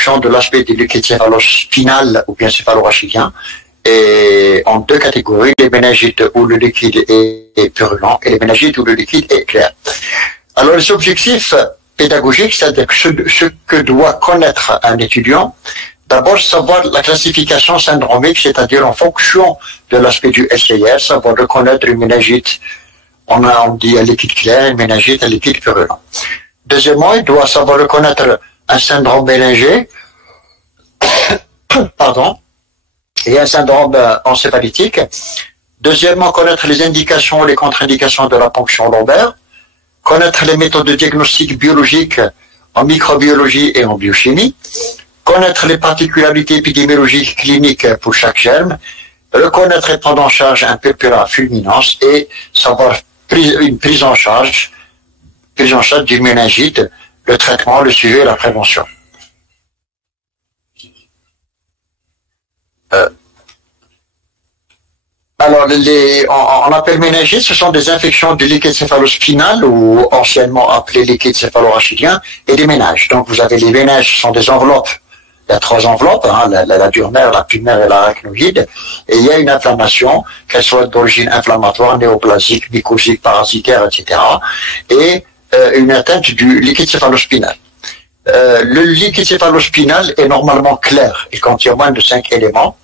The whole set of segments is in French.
fonction de l'aspect du liquide céphalospinal ou bien céphalorachidien, et en deux catégories, les méningites où le liquide est purulent et les méningites où le liquide est clair. Alors les objectifs pédagogiques, c'est-à-dire ce que doit connaître un étudiant, d'abord savoir la classification syndromique, c'est-à-dire en fonction de l'aspect du SIR, savoir reconnaître une méningite, on dit un liquide clair, une méningite, un liquide purulent. Deuxièmement, il doit savoir reconnaître un syndrome mélangé, pardon, et un syndrome encéphalitique. Deuxièmement, connaître les indications et les contre-indications de la ponction lombaire. Connaître les méthodes de diagnostic biologique en microbiologie et en biochimie. Connaître les particularités épidémiologiques cliniques pour chaque germe. Reconnaître et prendre en charge un purpura fulminans et savoir une prise en charge d'une méningite, le traitement, le suivi et la prévention. Alors, on appelle méningite, ce sont des infections du liquide céphalospinal ou anciennement appelé liquide céphalorachidien et des méninges. Donc, vous avez les méninges, ce sont des enveloppes. Il y a trois enveloppes, la durnaire, la pulmonaire et l'arachnoïde. Et il y a une inflammation, qu'elle soit d'origine inflammatoire, néoplasique, mycosique, parasitaire, etc. Et une atteinte du liquide céphalospinal. Le liquide céphalospinal est normalement clair. Il contient moins de 5 éléments.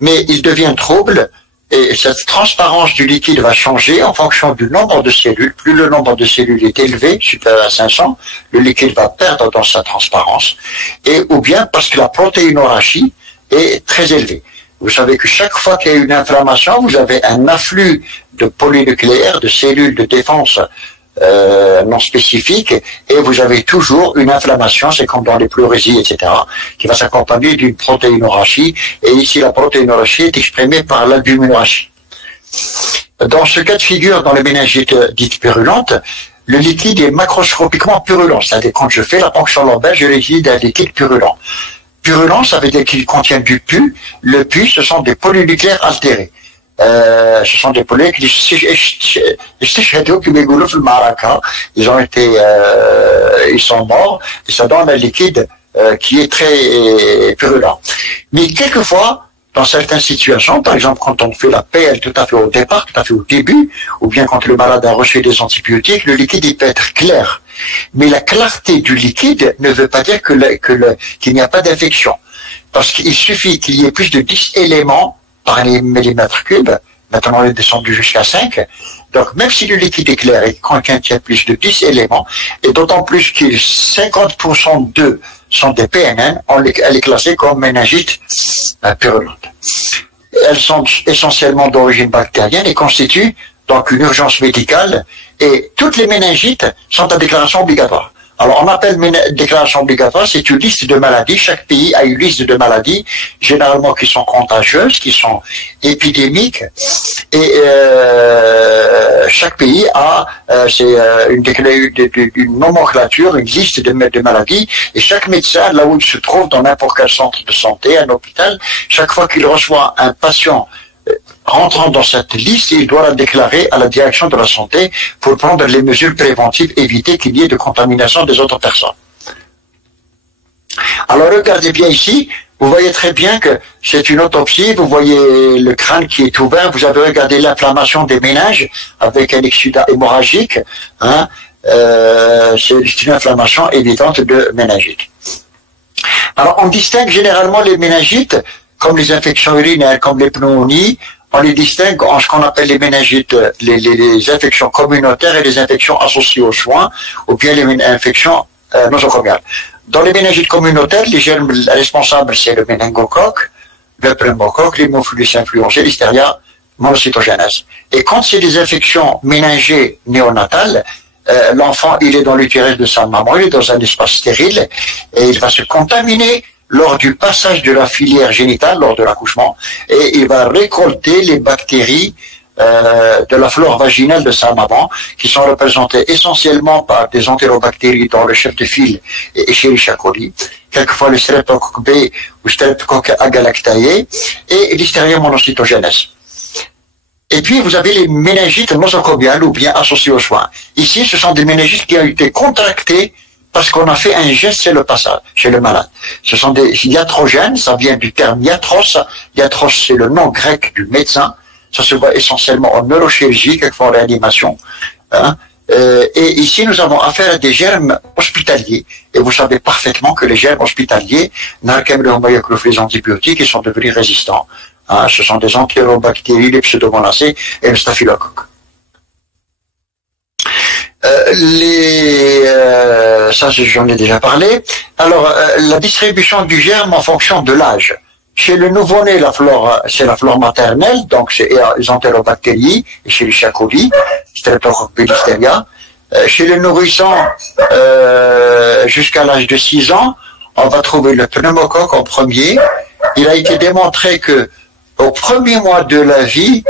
Mais il devient trouble. Et cette transparence du liquide va changer en fonction du nombre de cellules. Plus le nombre de cellules est élevé, supérieur à 500, le liquide va perdre dans sa transparence. Et ou bien parce que la protéinorachie est très élevée. Vous savez que chaque fois qu'il y a une inflammation, vous avez un afflux de polynucléaires, de cellules de défense non spécifiques, et vous avez toujours une inflammation, c'est comme dans les pleurésies, etc., qui va s'accompagner d'une protéinorachie, et ici la protéinorachie est exprimée par l'albuminorachie. Dans ce cas de figure, dans les méningites dites purulentes, le liquide est macroscopiquement purulent, c'est-à-dire quand je fais la ponction lombaire, je liquide un liquide purulent. Purulent, ça veut dire qu'il contient du pus. Le pus, ce sont des polynucléaires altérés. Ce sont des polynucléaires ils sont morts, et ça donne un liquide qui est très purulent. Mais quelquefois, dans certaines situations, par exemple quand on fait la PL tout à fait au départ, tout à fait au début, ou bien quand le malade a reçu des antibiotiques, le liquide il peut être clair. Mais la clarté du liquide ne veut pas dire qu'il n'y a pas d'infection. Parce qu'il suffit qu'il y ait plus de 10 éléments par millimètre cube. Maintenant, on est descendu jusqu'à 5. Donc, même si le liquide est clair et qu'il contient plus de 10 éléments, et d'autant plus que 50% d'eux sont des PNN, elle est classée comme méningite purulente. Elles sont essentiellement d'origine bactérienne et constituent donc une urgence médicale, et toutes les méningites sont à déclaration obligatoire. Alors, on appelle déclaration obligatoire, c'est une liste de maladies. Chaque pays a une liste de maladies, généralement qui sont contagieuses, qui sont épidémiques, et chaque pays a une nomenclature, une liste de maladies, et chaque médecin, là où il se trouve, dans n'importe quel centre de santé, un hôpital, chaque fois qu'il reçoit un patient rentrant dans cette liste, il doit la déclarer à la direction de la santé pour prendre les mesures préventives, éviter qu'il y ait de contamination des autres personnes. Alors regardez bien ici, vous voyez très bien que c'est une autopsie, vous voyez le crâne qui est ouvert, vous avez regardé l'inflammation des méninges avec un exsudat hémorragique, c'est une inflammation évidente de méningite. Alors on distingue généralement les méningites, comme les infections urinaires, comme les pneumonies, on les distingue en ce qu'on appelle les méningites, les infections communautaires et les infections associées aux soins, ou bien les infections nosocomiales. Dans les méningites communautaires, les germes responsables, c'est le méningocoque, le pneumocoque, l'hémophilus influenzae, l'hystéria monocytogenes. Et quand c'est des infections méningées néonatales, l'enfant, il est dans l'utérus de sa maman, il est dans un espace stérile, et il va se contaminer lors du passage de la filière génitale, lors de l'accouchement, et il va récolter les bactéries de la flore vaginale de sa maman, qui sont représentées essentiellement par des entérobactéries dans le chef de file et Escherichia coli, quelquefois le Streptocoque B ou Streptocoque agalactae, et l'Hystéria monocytogenes. Et puis, vous avez les méningites nosocomiales ou bien associées aux soins. Ici, ce sont des méningites qui ont été contractées parce qu'on a fait un geste chez le passage, chez le malade. Ce sont des iatrogènes, ça vient du terme iatros. Iatros, c'est le nom grec du médecin. Ça se voit essentiellement en neurochirurgie, quelquefois en réanimation. Hein. Et ici, nous avons affaire à des germes hospitaliers. Et vous savez parfaitement que les germes hospitaliers, les antibiotiques, ils sont devenus résistants. Hein, ce sont des entérobactéries, les pseudomonacées et le staphylocoque. Ça, j'en ai déjà parlé. Alors, la distribution du germe en fonction de l'âge. Chez le nouveau-né, c'est la flore maternelle, donc c'est les entérobactéries, et chez les chacolis, Streptococcus pilisteria. Chez les nourrissons, jusqu'à l'âge de 6 ans, on va trouver le pneumocoque en premier. Il a été démontré que au premier mois de la vie,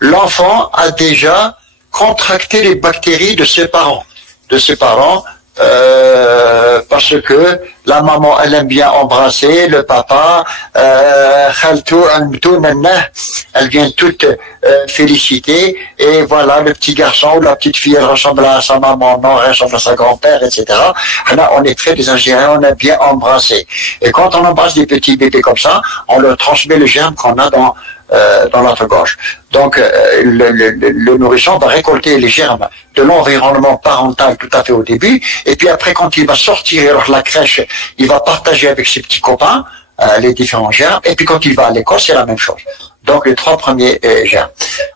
l'enfant a déjà contracté les bactéries de ses parents. Parce que la maman, elle aime bien embrasser le papa, elle vient toute féliciter, et voilà, le petit garçon ou la petite fille, elle ressemble à sa maman, non, elle ressemble à sa grand-père, etc. Là, on est très désingéré, on aime bien embrasser. Et quand on embrasse des petits bébés comme ça, on leur transmet le germe qu'on a dans notre gorge. Donc, le nourrisson va récolter les germes de l'environnement parental tout à fait au début, et puis après, quand il va sortir de la crèche, il va partager avec ses petits copains les différents germes, et puis quand il va à l'école, c'est la même chose. Donc, les 3 premiers germes.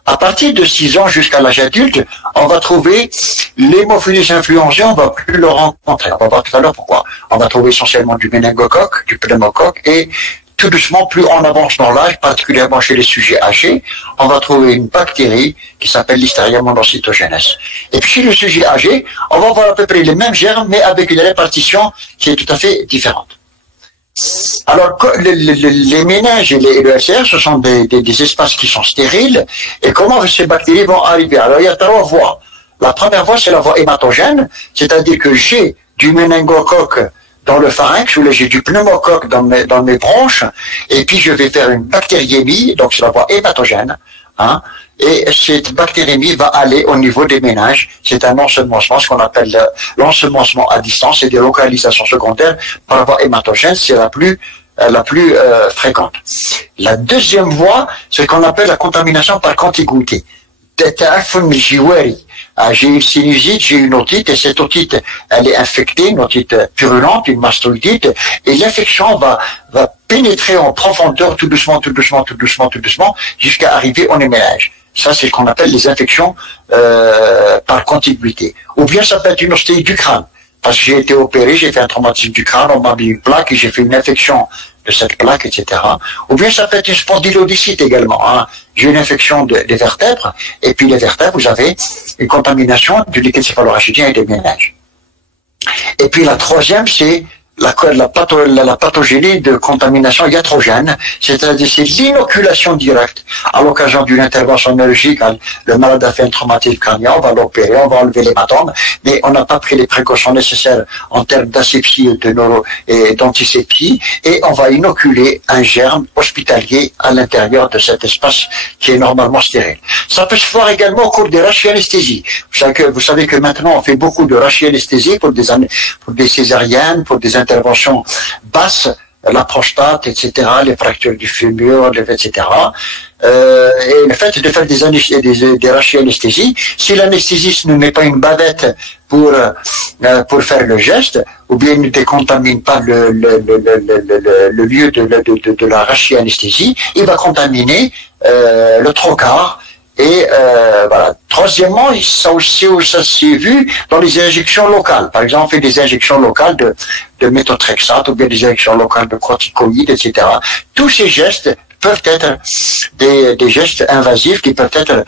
À partir de 6 ans jusqu'à l'âge adulte, on va trouver l'hémophilus influenzae, on va plus le rencontrer. On va voir tout à l'heure pourquoi. On va trouver essentiellement du méningocoque, du pneumocoque, et tout doucement, plus on avance dans l'âge, particulièrement chez les sujets âgés, on va trouver une bactérie qui s'appelle Listeria monocytogenes. Et puis chez les sujets âgés, on va avoir à peu près les mêmes germes, mais avec une répartition qui est tout à fait différente. Alors, les méninges et le SR, ce sont des espaces qui sont stériles, et comment ces bactéries vont arriver? Alors, il y a 3 voies. La première voie, c'est la voie hématogène, c'est-à-dire que j'ai du méningocoque dans le pharynx, ou j'ai du pneumocoque dans mes bronches, et puis je vais faire une bactériémie, donc c'est la voie hématogène, hein, et cette bactériémie va aller au niveau des méninges. C'est un ensemencement, ce qu'on appelle l'ensemencement à distance, et des localisations secondaires par la voie hématogène, c'est la plus fréquente. La deuxième voie, c'est ce qu'on appelle la contamination par contiguïté. J'ai une sinusite, j'ai une otite, et cette otite, elle est infectée, une otite purulente, une mastoïdite, et l'infection va pénétrer en profondeur tout doucement, jusqu'à arriver au méninge. Ça, c'est ce qu'on appelle les infections par contiguïté. Ou bien ça peut être une ostéite du crâne, parce que j'ai été opéré, j'ai fait un traumatisme du crâne, on m'a mis une plaque et j'ai fait une infection de cette plaque, etc. Ou bien ça peut être une spondylodicite également. Hein. J'ai une infection des vertèbres, et puis les vertèbres, vous avez une contamination du liquide céphalorachidien et des méninges. Et puis la troisième, c'est la pathogénie de contamination iatrogène, c'est-à-dire c'est l'inoculation directe à l'occasion d'une intervention neurologique. Le malade a fait un traumatisme crânien, on va l'opérer, on va enlever l'hématome, mais on n'a pas pris les précautions nécessaires en termes d'asepsie et d'antisepsie, et on va inoculer un germe hospitalier à l'intérieur de cet espace qui est normalement stérile. Ça peut se voir également au cours des rachianesthésies. Vous savez que maintenant on fait beaucoup de rachianesthésie pour des césariennes, pour des interventions basses, la prostate, etc., les fractures du fémur, etc. Et le fait de faire des rachianesthésies, si l'anesthésiste ne met pas une bavette pour faire le geste, ou bien ne décontamine pas le lieu de la rachianesthésie, il va contaminer le trocar. Et voilà. Troisièmement, ça s'est vu dans les injections locales. Par exemple, on fait des injections locales de méthotrexate, ou bien des injections locales de corticoïdes, etc. Tous ces gestes peuvent être des gestes invasifs qui peuvent être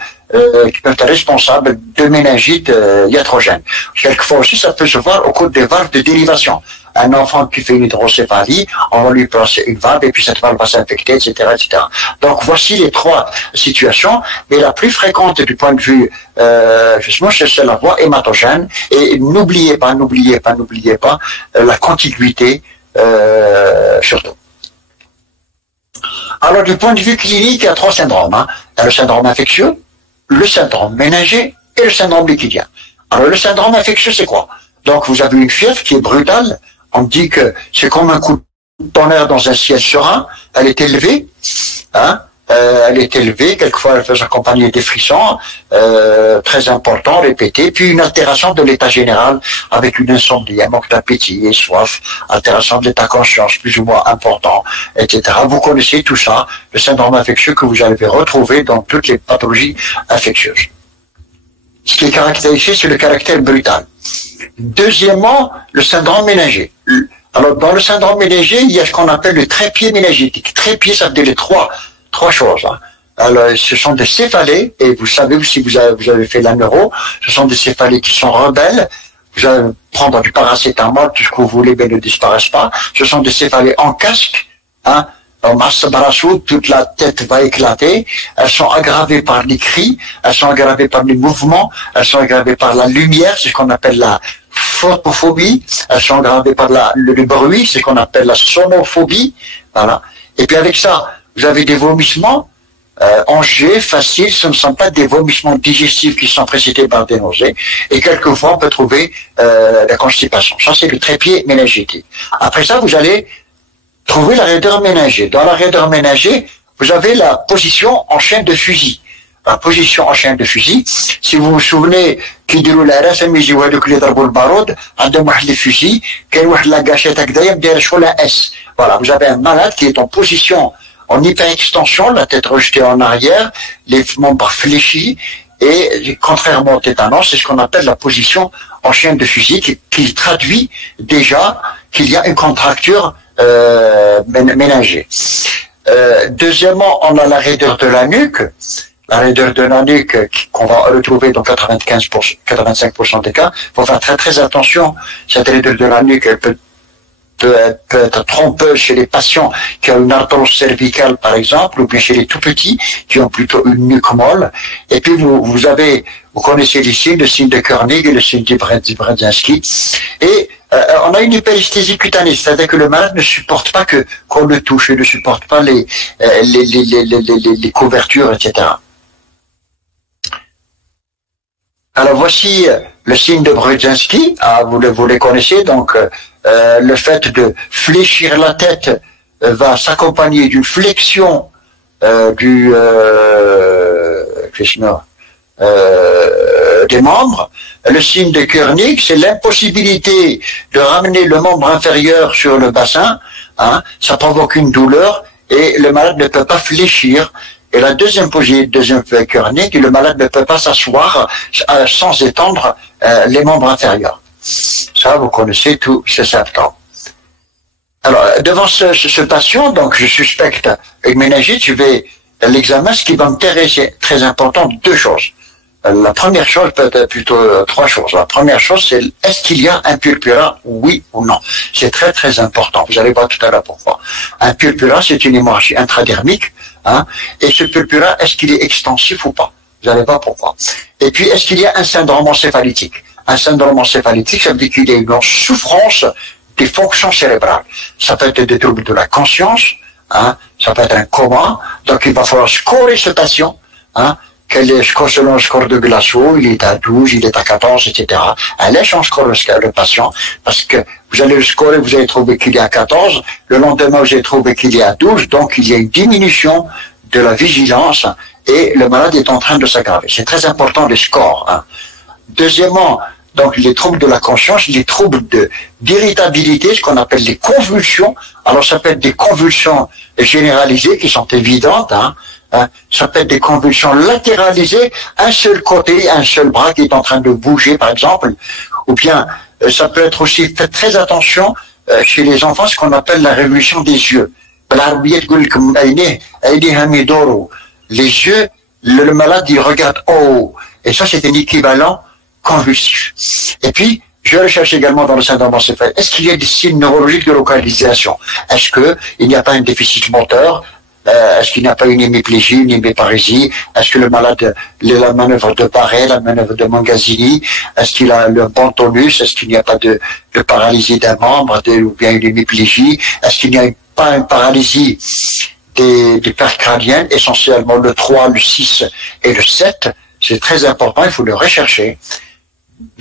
responsables de méningite iatrogène. Quelquefois aussi, ça peut se voir au cours des valves de dérivation. Un enfant qui fait une hydrocéphalie, on va lui placer une valve, et puis cette valve va s'infecter, etc., etc. Donc voici les 3 situations, mais la plus fréquente du point de vue, justement, c'est la voie hématogène, et n'oubliez pas la contiguïté, surtout. Alors, du point de vue clinique, il y a 3 syndromes. Hein. Il y a le syndrome infectieux, le syndrome méningé et le syndrome liquidien. Alors le syndrome infectieux, c'est quoi? Donc vous avez une fièvre qui est brutale. On dit que c'est comme un coup de tonnerre dans un ciel serein. Elle est élevée, hein. Elle est élevée, quelquefois elle peut s'accompagner des frissons très importants, répétés, puis une altération de l'état général avec une insomnie, un manque d'appétit et soif, altération de l'état conscience plus ou moins important, etc. Vous connaissez tout ça, le syndrome infectieux que vous allez retrouver dans toutes les pathologies infectieuses. Ce qui est caractérisé, c'est le caractère brutal. Deuxièmement, le syndrome méningé. Alors, dans le syndrome méningé, il y a ce qu'on appelle le trépied méningitique. Trépied, ça veut dire les trois choses. Hein. Alors, ce sont des céphalées, et vous savez, si vous avez fait la neuro, ce sont des céphalées qui sont rebelles. Vous allez prendre du paracétamol, tout ce que vous voulez, mais ne disparaissent pas. Ce sont des céphalées en casque, hein. En masse barassou, toute la tête va éclater. Elles sont aggravées par les cris, elles sont aggravées par les mouvements, elles sont aggravées par la lumière, c'est ce qu'on appelle la photophobie. Elles sont aggravées par le bruit, c'est ce qu'on appelle la sonophobie. Voilà. Et puis avec ça, vous avez des vomissements engés, faciles, ce ne sont pas des vomissements digestifs qui sont précédés par des nausées. Et quelquefois, on peut trouver la constipation. Ça, c'est le trépied méningétique. Après ça, vous allez trouver la raideur méningée. Dans la raideur méningée, vous avez la position en chaîne de fusil. La position en chaîne de fusil, si vous vous souvenez, qui dit la RSM, ils jouent avec les drapeaux de barode, à deux mois de fusil, quel ouah la gâchette avec la S. Voilà, vous avez un malade qui est en position en hyperextension, la tête rejetée en arrière, les membres fléchis, et contrairement au tétanos, c'est ce qu'on appelle la position en chaîne de fusil, qui traduit déjà qu'il y a une contracture ménagée. Deuxièmement, on a la raideur de la nuque. La raideur de la nuque qu'on va retrouver dans 85% des cas. Il faut faire très très attention. Cette raideur de la nuque, elle peut être trompeuse chez les patients qui ont une arthrose cervicale, par exemple, ou bien chez les tout petits qui ont plutôt une nuque molle. Et puis vous connaissez les signes, le signe de Koenig et le signe de Brodzinski. Et on a une hyperesthésie cutanée, c'est-à-dire que le malade ne supporte pas qu'on le touche, il ne supporte pas les couvertures, etc. Alors voici le signe de Brodzinski. Vous les connaissez, donc le fait de fléchir la tête va s'accompagner d'une flexion des membres. Le signe de Koenig, c'est l'impossibilité de ramener le membre inférieur sur le bassin. Hein, ça provoque une douleur et le malade ne peut pas fléchir. Et la deuxième fait Koenig, le malade ne peut pas s'asseoir sans étendre les membres inférieurs. Ça, vous connaissez tous ces symptômes. Alors, devant ce patient, donc je suspecte une méningite, je vais l'examen. Ce qui va m'intéresser, très important, deux choses. La première chose, peut-être plutôt trois choses. La première chose, c'est est-ce qu'il y a un purpura, oui ou non. C'est très très important. Vous allez voir tout à l'heure pourquoi. Un purpura, c'est une hémorragie intradermique. Hein, et ce purpura, est-ce qu'il est extensif ou pas? Vous allez voir pourquoi. Et puis, est-ce qu'il y a un syndrome encéphalitique? Un syndrome encéphalitique, ça veut dire qu'il y a une souffrance des fonctions cérébrales. Ça peut être des troubles de la conscience, hein, ça peut être un coma. Donc, il va falloir scorer ce patient. Hein, selon le score de Glasgow, il est à 12, il est à 14, etc. Allez, on score le patient, parce que vous allez le scorer, vous allez trouver qu'il est à 14, le lendemain, vous allez trouver qu'il est à 12, donc il y a une diminution de la vigilance, et le malade est en train de s'aggraver. C'est très important, les scores. Hein. Deuxièmement, donc les troubles de la conscience, les troubles d'irritabilité, ce qu'on appelle les convulsions. Alors ça peut être des convulsions généralisées qui sont évidentes, hein. Ça peut être des convulsions latéralisées, un seul côté, un seul bras qui est en train de bouger, par exemple. Ou bien, ça peut être aussi, faites très attention chez les enfants, ce qu'on appelle la révolution des yeux. Les yeux, le malade, il regarde en haut. Et ça, c'est un équivalent convulsif. Et puis, je recherche également dans le syndrome encéphalique, est-ce qu'il y a des signes neurologiques de localisation? Est-ce qu'il n'y a pas un déficit moteur? Est-ce qu'il n'y a pas une hémiplégie, une hémiparésie? Est-ce que le malade, la manœuvre de Barré, la manœuvre de Mangasini, est-ce qu'il a le bon tonus? Est-ce qu'il n'y a pas de paralysie d'un membre, ou bien une hémiplégie? Est-ce qu'il n'y a pas une paralysie des paires crâniennes, essentiellement le 3, le 6 et le 7? C'est très important, il faut le rechercher.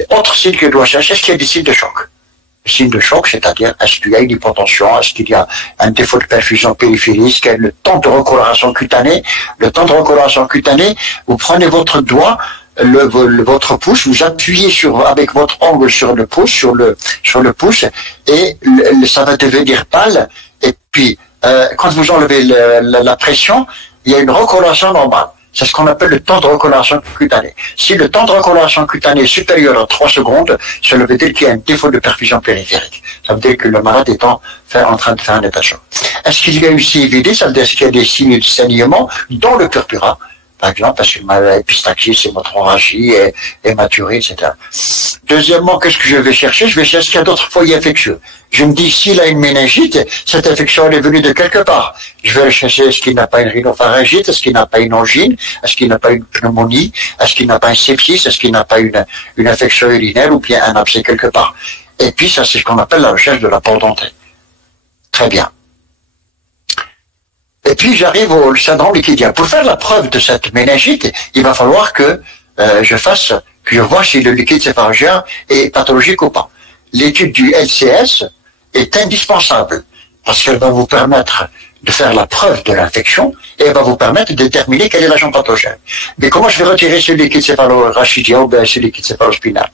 Autre signe que je dois chercher, est-ce qu'il y a des signes de choc? Le signe de choc, c'est-à-dire, est-ce qu'il y a une hypotension, est-ce qu'il y a un défaut de perfusion périphérique, est-ce qu'il y a le temps de recoloration cutanée? Le temps de recoloration cutanée, vous prenez votre doigt, votre pouce, vous appuyez avec votre ongle sur le pouce, sur le pouce, et ça va devenir pâle, et puis, quand vous enlevez la pression, il y a une recoloration normale. C'est ce qu'on appelle le temps de recoloration cutanée. Si le temps de recoloration cutanée est supérieur à 3 secondes, cela veut dire qu'il y a un défaut de perfusion périphérique. Ça veut dire que le malade est en train de faire un état de choc. Est-ce qu'il y a une CVD? Ça veut dire qu'il y a des signes de saignement dans le purpura, par exemple, parce que ma épistaxis, hémorragie, hématurie, etc. Deuxièmement, qu'est-ce que je vais chercher? Je vais chercher s'il y a d'autres foyers infectieux. Je me dis, s'il a une méningite, cette infection elle est venue de quelque part. Je vais chercher, est-ce qu'il n'a pas une rhinopharyngite? Est-ce qu'il n'a pas une angine? Est-ce qu'il n'a pas une pneumonie? Est-ce qu'il n'a pas un sepsis? Est-ce qu'il n'a pas une infection urinaire ou bien un abcès quelque part? Et puis, ça, c'est ce qu'on appelle la recherche de la dentaire. Très bien. Et puis, j'arrive au syndrome liquidien. Pour faire la preuve de cette méningite, il va falloir que je vois si le liquide céphalogien est pathologique ou pas. L'étude du LCS est indispensable parce qu'elle va vous permettre de faire la preuve de l'infection et elle va vous permettre de déterminer quel est l'agent pathogène. Mais comment je vais retirer ce liquide céphalorachidien ou bien ce liquide céphalospinal?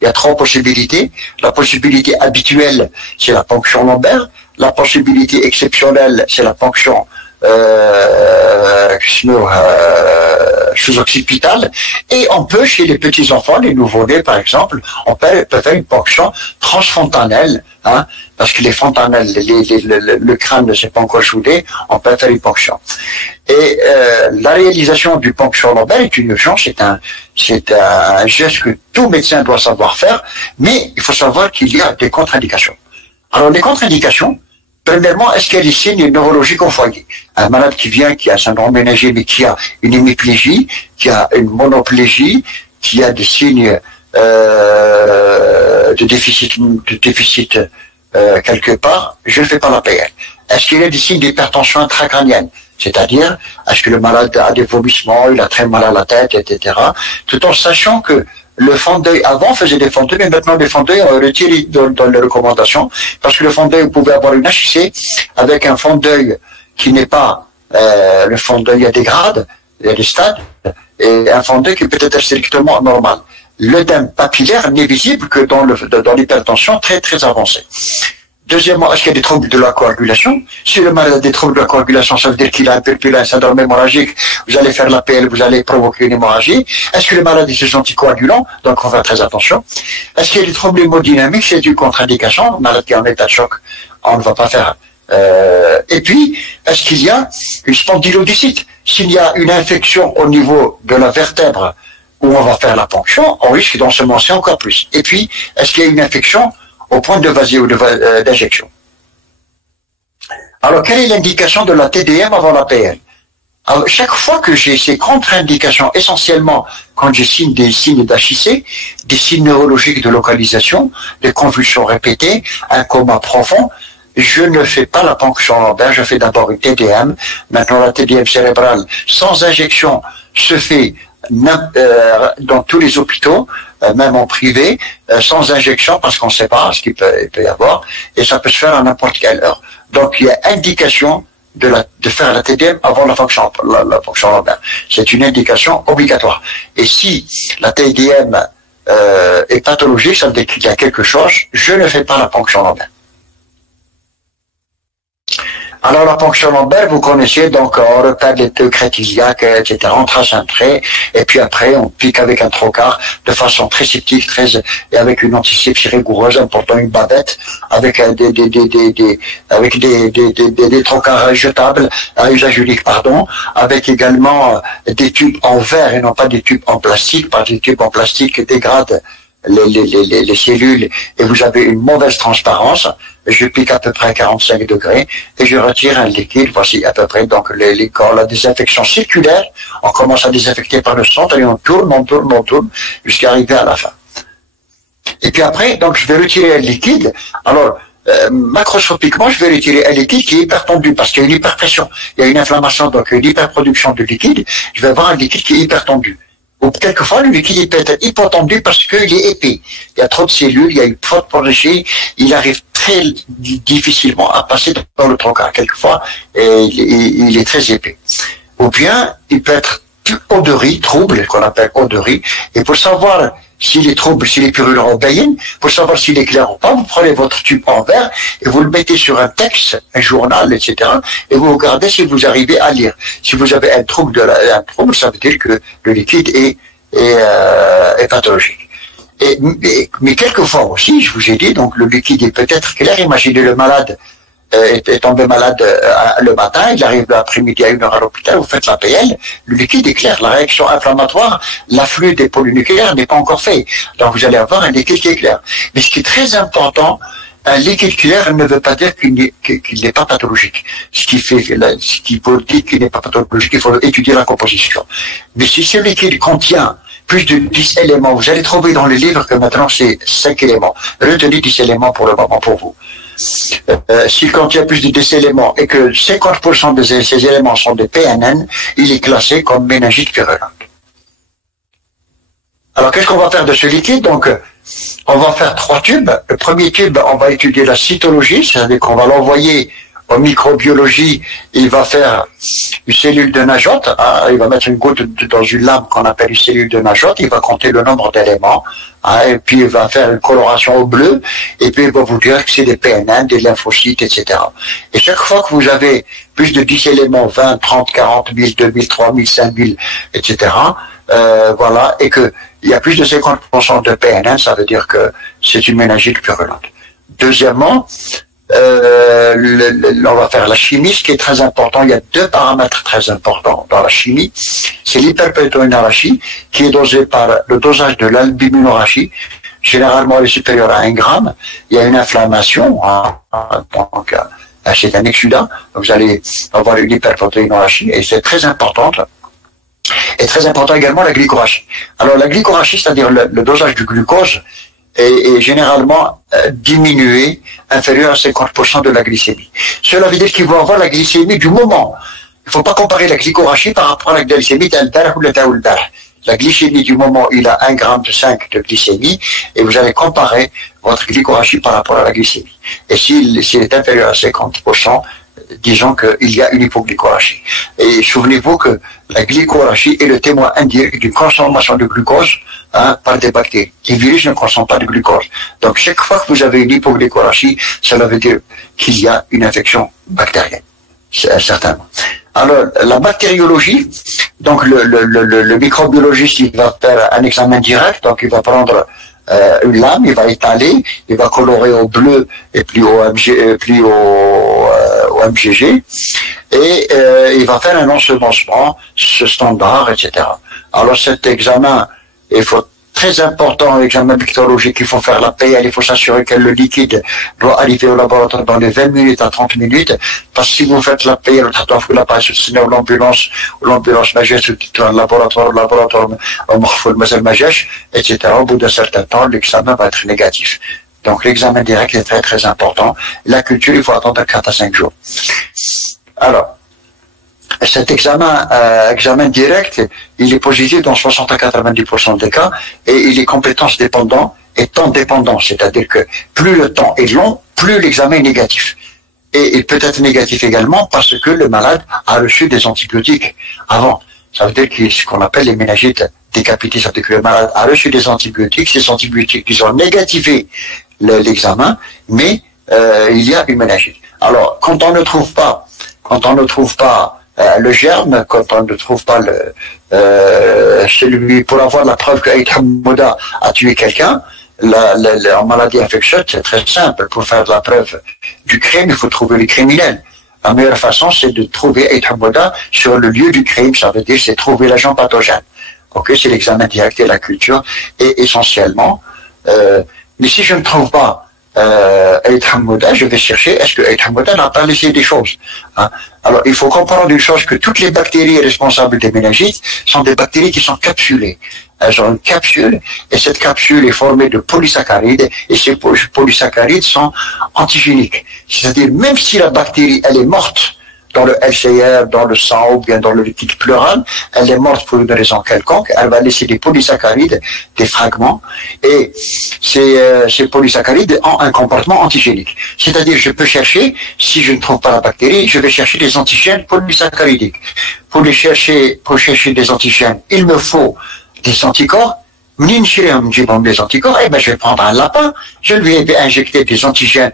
Il y a 3 possibilités. La possibilité habituelle, c'est la ponction lombaire. La possibilité exceptionnelle, c'est la ponction sous-occipitale, et on peut, chez les petits-enfants, les nouveau-nés par exemple, on peut faire une ponction transfontanelle, hein, parce que les fontanelles, le crâne ne s'est pas encore soudé, on peut faire une ponction. Et la réalisation du ponction lombaire est une urgence, c'est un geste que tout médecin doit savoir faire, mais il faut savoir qu'il y a des contre-indications. Alors les contre-indications, premièrement, est-ce qu'il y a des signes neurologiques au foyer? Un malade qui a un syndrome ménager, mais qui a une hémiplégie, qui a une monoplégie, qui a des signes de déficit quelque part, je ne fais pas la PL. Est-ce qu'il y a des signes d'hypertension intracrânienne? C'est-à-dire, est-ce que le malade a des vomissements, il a très mal à la tête, etc. Tout en sachant que le fond d'œil, avant, faisait des fonds d'œil, mais maintenant, les fonds d'œil, on retire dans les recommandations, parce que le fond d'œil, vous pouvez avoir une HIC avec un fond d'œil qui n'est pas, le fond d'œil, il y a des grades, il y a des stades, et un fond d'œil qui peut être strictement normal. L'œdème papillaire n'est visible que dans l'hypertension très, très avancée. Deuxièmement, est-ce qu'il y a des troubles de la coagulation? Si le malade a des troubles de la coagulation, ça veut dire qu'il a un purpura, un syndrome hémorragique, vous allez faire l'APL, vous allez provoquer une hémorragie. Est-ce que le malade est sous anticoagulant? Donc on va faire très attention. Est-ce qu'il y a des troubles hémodynamiques? C'est une contre-indication. Le malade qui est en état de choc, on ne va pas faire. Et puis, est-ce qu'il y a une spondylodicite? S'il y a une infection au niveau de la vertèbre où on va faire la ponction, on risque d'ensemencer encore plus. Et puis, est-ce qu'il y a une infection au point de vasier ou d'injection? Alors, quelle est l'indication de la TDM avant la PL? Alors, chaque fois que j'ai ces contre-indications, essentiellement quand j'ai des signes d'HIC, des signes neurologiques de localisation, des convulsions répétées, un coma profond, je ne fais pas la ponction lombaire, je fais d'abord une TDM. Maintenant, la TDM cérébrale sans injection se fait dans tous les hôpitaux, même en privé, sans injection, parce qu'on ne sait pas ce qu'il peut y avoir, et ça peut se faire à n'importe quelle heure. Donc, il y a indication de faire la TDM avant la ponction lombaire. C'est une indication obligatoire. Et si la TDM est pathologique, ça veut dire qu'il y a quelque chose, je ne fais pas la ponction lombaire. Alors la ponction lombaire, vous connaissez, donc on repère les deux crêtes iliaques, etc. On trace un trait, et puis après on pique avec un trocard de façon très sceptique, et avec une antisepsie rigoureuse, en portant une bavette, avec des trocards jetables, à usage unique, pardon, avec également des tubes en verre et non pas des tubes en plastique, parce que les tubes en plastique dégradent les cellules et vous avez une mauvaise transparence. Je pique à peu près à 45 degrés et je retire un liquide. Voici à peu près donc les corps, la désinfection circulaire. On commence à désinfecter par le centre et on tourne jusqu'à arriver à la fin. Et puis après, donc je vais retirer un liquide. Alors, macroscopiquement, je vais retirer un liquide qui est hyper tendu parce qu'il y a une hyperpression. Il y a une inflammation, donc une hyperproduction de liquide. Je vais avoir un liquide qui est hyper tendu. Ou quelquefois, le liquide peut être hypotendu parce qu'il est épais. Il y a trop de cellules, il y a une faute protégée, il arrive très difficilement à passer dans le trocard. Quelquefois, il est très épais. Ou bien, il peut être odorie, trouble, qu'on appelle odorie. Et pour savoir s'il est trouble, s'il est purulent ou bénin, pour savoir s'il est clair ou pas, vous prenez votre tube en verre et vous le mettez sur un texte, un journal, etc. Et vous regardez si vous arrivez à lire. Si vous avez un trouble, ça veut dire que le liquide est pathologique. Mais quelquefois aussi, je vous ai dit, donc le liquide est peut-être clair. Imaginez le malade est tombé malade le matin, il arrive l'après-midi à 1 heure à l'hôpital, vous faites la PL, le liquide est clair, la réaction inflammatoire, l'afflux des polynucléaires n'est pas encore fait. Donc vous allez avoir un liquide qui est clair. Mais ce qui est très important, un liquide clair ne veut pas dire qu'il n'est pas pathologique. Ce qui peut dire qu'il n'est pas pathologique, il faut étudier la composition. Mais si ce liquide contient plus de 10 éléments, vous allez trouver dans les livres que maintenant c'est 5 éléments. Retenez 10 éléments pour le moment pour vous. S'il contient plus de 10 éléments et que 50% de ces éléments sont des PNN, il est classé comme méningite purulente. Alors qu'est-ce qu'on va faire de ce liquide? Donc, on va faire 3 tubes. Le premier tube, on va étudier la cytologie, c'est-à-dire qu'on va l'envoyer en microbiologie. Il va faire une cellule de Najotte, hein, il va mettre une goutte dans une lame qu'on appelle une cellule de Najotte, il va compter le nombre d'éléments, hein, et puis il va faire une coloration au bleu, et puis il va vous dire que c'est des PNN, des lymphocytes, etc. Et chaque fois que vous avez plus de 10 éléments, 20, 30, 40 000, 2000, 3000, 5000, etc., voilà, et que il y a plus de 50% de PNN, ça veut dire que c'est une méningite purulente. Deuxièmement, on va faire la chimie, ce qui est très important. Il y a 2 paramètres très importants dans la chimie. C'est l'hyperprotéinurachie, qui est dosée par le dosage de l'albuminurachie. Généralement, elle est supérieure à 1 gramme. Il y a une inflammation, hein, donc c'est un exsudat. Donc, vous allez avoir une hyperprotéinurachie, et c'est très importante. Et très important également la glycorachie. Alors, la glycorachie, c'est-à-dire le dosage du glucose, est généralement diminué, inférieur à 50% de la glycémie. Cela veut dire qu'il va avoir la glycémie du moment. Il ne faut pas comparer la glycorachie par rapport à la glycémie d'Al-Barh ou le Taoul-Barh. La glycémie du moment, il a 1,5 gramme de glycémie, et vous allez comparer votre glycorachie par rapport à la glycémie. Et s'il est inférieur à 50%, disons qu'il y a une hypoglycorachie. Et souvenez-vous que la glycorachie est le témoin indirect d'une consommation de glucose, hein, par des bactéries. Les virus ne consomment pas de glucose. Donc chaque fois que vous avez une hypoglycorachie, cela veut dire qu'il y a une infection bactérienne, certainement. Alors la bactériologie, donc le microbiologiste, il va faire un examen direct, donc il va prendre une lame, il va étaler, il va colorer au bleu et puis au MGG, et il va faire un ensemencement standard, etc. Alors cet examen, il faut très important, l'examen bactériologique, il faut faire la PL, il faut s'assurer que le liquide doit arriver au laboratoire dans les 20 minutes à 30 minutes, parce que si vous faites la PL, l'ambulance Majesh, le laboratoire, etc., au bout d'un certain temps, l'examen va être négatif. Donc l'examen direct est très très important. La culture, il faut attendre 4 à 5 jours. Alors, cet examen direct, il est positif dans 60 à 90% des cas, et il est compétence dépendant et temps dépendant, c'est-à-dire que plus le temps est long, plus l'examen est négatif. Et il peut être négatif également parce que le malade a reçu des antibiotiques avant. Ça veut dire que ce qu'on appelle les méningites décapitées, ça veut dire que le malade a reçu des antibiotiques, ces antibiotiques ils ont négativé l'examen, mais il y a une méningite. Alors, quand on ne trouve pas le germe, quand on ne trouve pas celui pour avoir la preuve que Aït Hammouda a tué quelqu'un, en maladie infectieuse, c'est très simple. Pour faire la preuve du crime, il faut trouver les criminels. La meilleure façon, c'est de trouver Aït Hammouda sur le lieu du crime. Ça veut dire, c'est trouver l'agent pathogène. Ok, c'est l'examen direct et la culture, et essentiellement. Mais si je ne trouve pas Aït Hammouda, je vais chercher, est-ce que Aït Hammouda n'a pas laissé des choses, hein? Alors, il faut comprendre une chose, que toutes les bactéries responsables des méningites sont des bactéries qui sont capsulées. Elles ont une capsule, et cette capsule est formée de polysaccharides, et ces polysaccharides sont antigéniques. C'est-à-dire, même si la bactérie, elle est morte dans le LCR, dans le sang ou bien dans le liquide pleural, elle est morte pour une raison quelconque, elle va laisser des polysaccharides, des fragments, et ces polysaccharides ont un comportement antigénique. C'est-à-dire, je peux chercher, si je ne trouve pas la bactérie, je vais chercher des antigènes polysaccharidiques. Pour chercher des antigènes, il me faut des anticorps. Des anticorps, eh ben, je vais prendre un lapin, je lui vais injecter des antigènes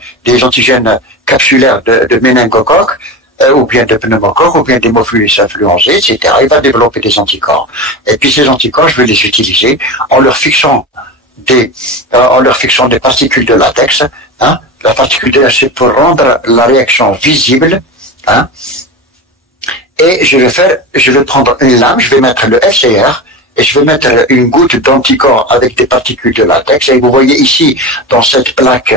capsulaires de méningocoque, ou bien de pneumocoque, ou bien d'hémophilus influenzae, etc. Il va développer des anticorps. Et puis ces anticorps, je vais les utiliser en leur fixant des particules de latex, hein. La particule de latex, c'est pour rendre la réaction visible, hein. Et je vais prendre une lame, je vais mettre le FCR, et je vais mettre une goutte d'anticorps avec des particules de latex. Et vous voyez ici, dans cette plaque,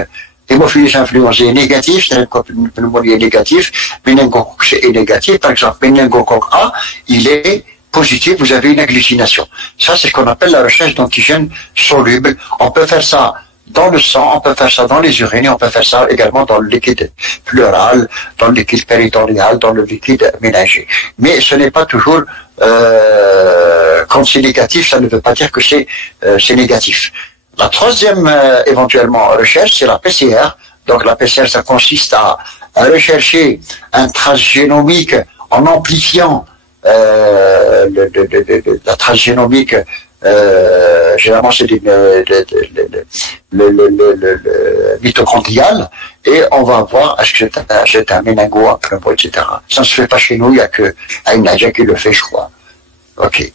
hémophilus influenzae est négatif, c'est-à-dire pneumonie est négatif, méningocoque C est négatif. Par exemple, méningocoque A, il est positif, vous avez une agglutination. Ça, c'est ce qu'on appelle la recherche d'antigènes solubles. On peut faire ça dans le sang, on peut faire ça dans les urines, et on peut faire ça également dans le liquide pleural, dans le liquide péritonéal, dans le liquide méningé. Mais ce n'est pas toujours, quand c'est négatif, ça ne veut pas dire que c'est négatif. La troisième, éventuellement, recherche, c'est la PCR. Donc la PCR, ça consiste à rechercher un trace génomique en amplifiant la trace génomique. Généralement c'est le mitochondrial, et on va voir est-ce que c'est un méningo, un pneumo, etc. Ça ne se fait pas chez nous, il n'y a que Aïn Nadia qui le fait, je crois. Ok.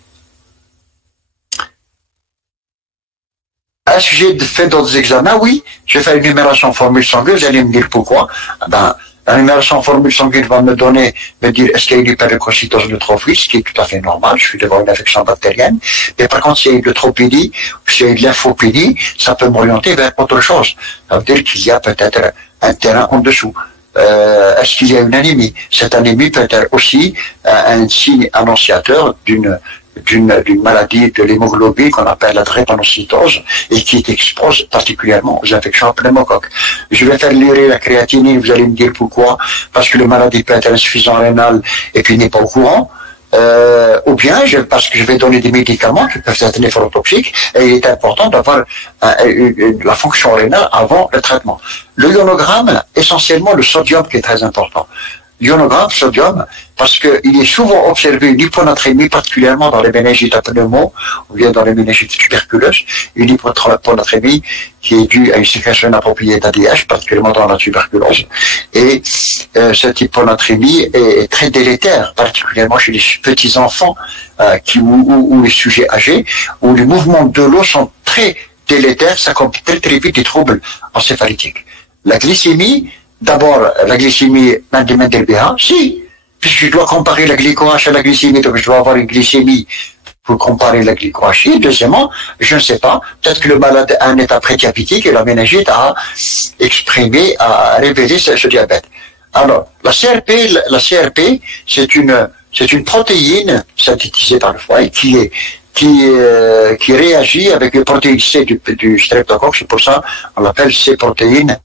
Est-ce que j'ai fait d'autres examens? Oui, j'ai fait une numération formule sanguine, vous allez me dire pourquoi. Ben, la numération formule sanguine va me dire est-ce qu'il y a une hyperleucocytose neutrophile, ce qui est tout à fait normal, je suis devant une infection bactérienne. Mais par contre, s'il y a une neutropénie, ou s'il y a une lymphopénie, ça peut m'orienter vers autre chose. Ça veut dire qu'il y a peut-être un terrain en dessous. Est-ce qu'il y a une anémie? Cette anémie peut être aussi un signe annonciateur d'une maladie de l'hémoglobine qu'on appelle la drépanocytose et qui expose particulièrement aux infections pneumocoques. Je vais faire l'urée, la créatinine, vous allez me dire pourquoi, parce que le malade peut être insuffisant rénal et puis n'est pas au courant, ou bien parce que je vais donner des médicaments qui peuvent être néphrotoxiques et il est important d'avoir la fonction rénale avant le traitement. Le ionogramme, essentiellement le sodium qui est très important. L'ionogramme sodium, parce qu'il est souvent observé une hyponatrémie, particulièrement dans les méningites à pneumo, ou bien dans les méningites tuberculeuses, une hyponatrémie qui est due à une sécrétion inappropriée d'ADH, particulièrement dans la tuberculose. Et cette hyponatrémie est très délétère, particulièrement chez les petits enfants ou les sujets âgés, où les mouvements de l'eau sont très délétères, ça complique très vite des troubles encéphalitiques. La glycémie, d'abord, la glycémie Mendel-Béha, si, puisque je dois comparer la glyco-H à la glycémie, donc je dois avoir une glycémie pour comparer la glyco-H. Deuxièmement, je ne sais pas, peut-être que le malade a un état prédiabétique et la méningite a exprimé, a révélé ce diabète. Alors, la CRP, c'est une protéine synthétisée par le foie qui réagit avec les protéines C du streptocoque, c'est pour ça on l'appelle C-protéine.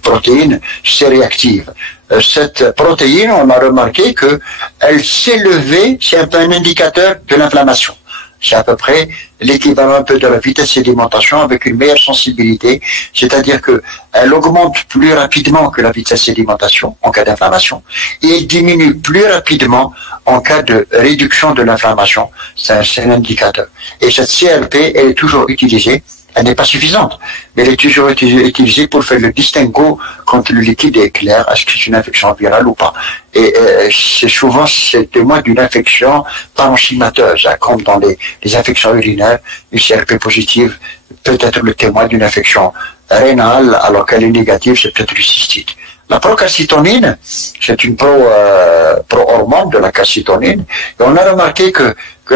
Protéine C-réactive. Cette protéine, on a remarqué que elle s'est levée, c'est un peu un indicateur de l'inflammation. C'est à peu près l'équivalent un peu de la vitesse sédimentation avec une meilleure sensibilité, c'est-à-dire que elle augmente plus rapidement que la vitesse sédimentation en cas d'inflammation et elle diminue plus rapidement en cas de réduction de l'inflammation. C'est un indicateur. Et cette CRP, elle est toujours utilisée. Elle n'est pas suffisante, mais elle est toujours utilisée pour faire le distinguo quand le liquide est clair, est-ce que c'est une infection virale ou pas. Et c'est témoin d'une infection parenchymateuse, hein, comme dans les infections urinaires, une CRP positive peut être le témoin d'une infection rénale, alors qu'elle est négative, c'est peut-être une cystite. La procalcitonine, c'est une pro-hormone de la calcitonine, et on a remarqué que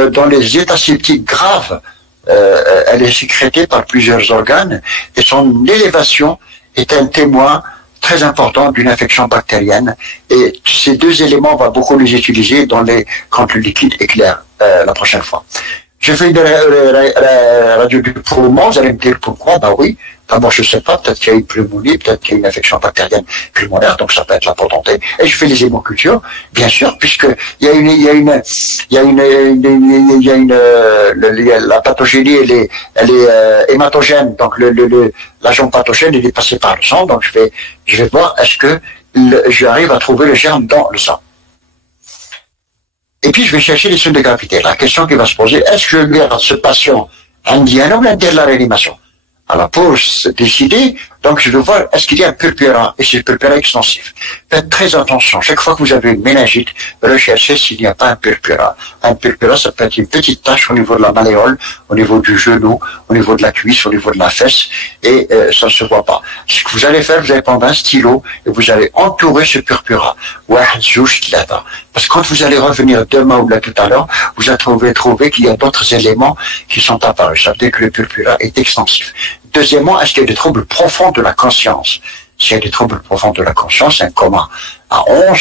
dans les états septiques graves, elle est sécrétée par plusieurs organes et son élévation est un témoin très important d'une infection bactérienne. Et ces deux éléments, on va beaucoup les utiliser quand le liquide est clair la prochaine fois. J'ai fait une radio du poumon, vous allez me dire pourquoi, bah oui. D'abord, je sais pas, peut-être qu'il y a une pneumonie, peut-être qu'il y a une infection bactérienne pulmonaire, donc ça peut être la potentée. Et je fais les hémocultures, bien sûr, puisque la pathogénie, elle est hématogène, donc l'agent pathogène, il est passé par le sang, donc je vais voir est-ce que j'arrive à trouver le germe dans le sang. Et puis, je vais chercher les signes de gravité. La question qui va se poser, est-ce que je garde ce patient indien ou l'indien de la réanimation? Alors, pour se décider, donc, je dois voir, est-ce qu'il y a un purpura, et c'est un purpura extensif. Faites très attention. Chaque fois que vous avez une méningite, recherchez s'il n'y a pas un purpura. Un purpura, ça peut être une petite tache au niveau de la malléole, au niveau du genou, au niveau de la cuisse, au niveau de la fesse, et ça ne se voit pas. Ce que vous allez faire, vous allez prendre un stylo, et vous allez entourer ce purpura. Parce que quand vous allez revenir demain ou là tout à l'heure, vous allez trouver qu'il y a d'autres éléments qui sont apparus. Ça veut dire que le purpura est extensif. Deuxièmement, est-ce qu'il y a des troubles profonds de la conscience? S'il y a des troubles profonds de la conscience, un coma à 11,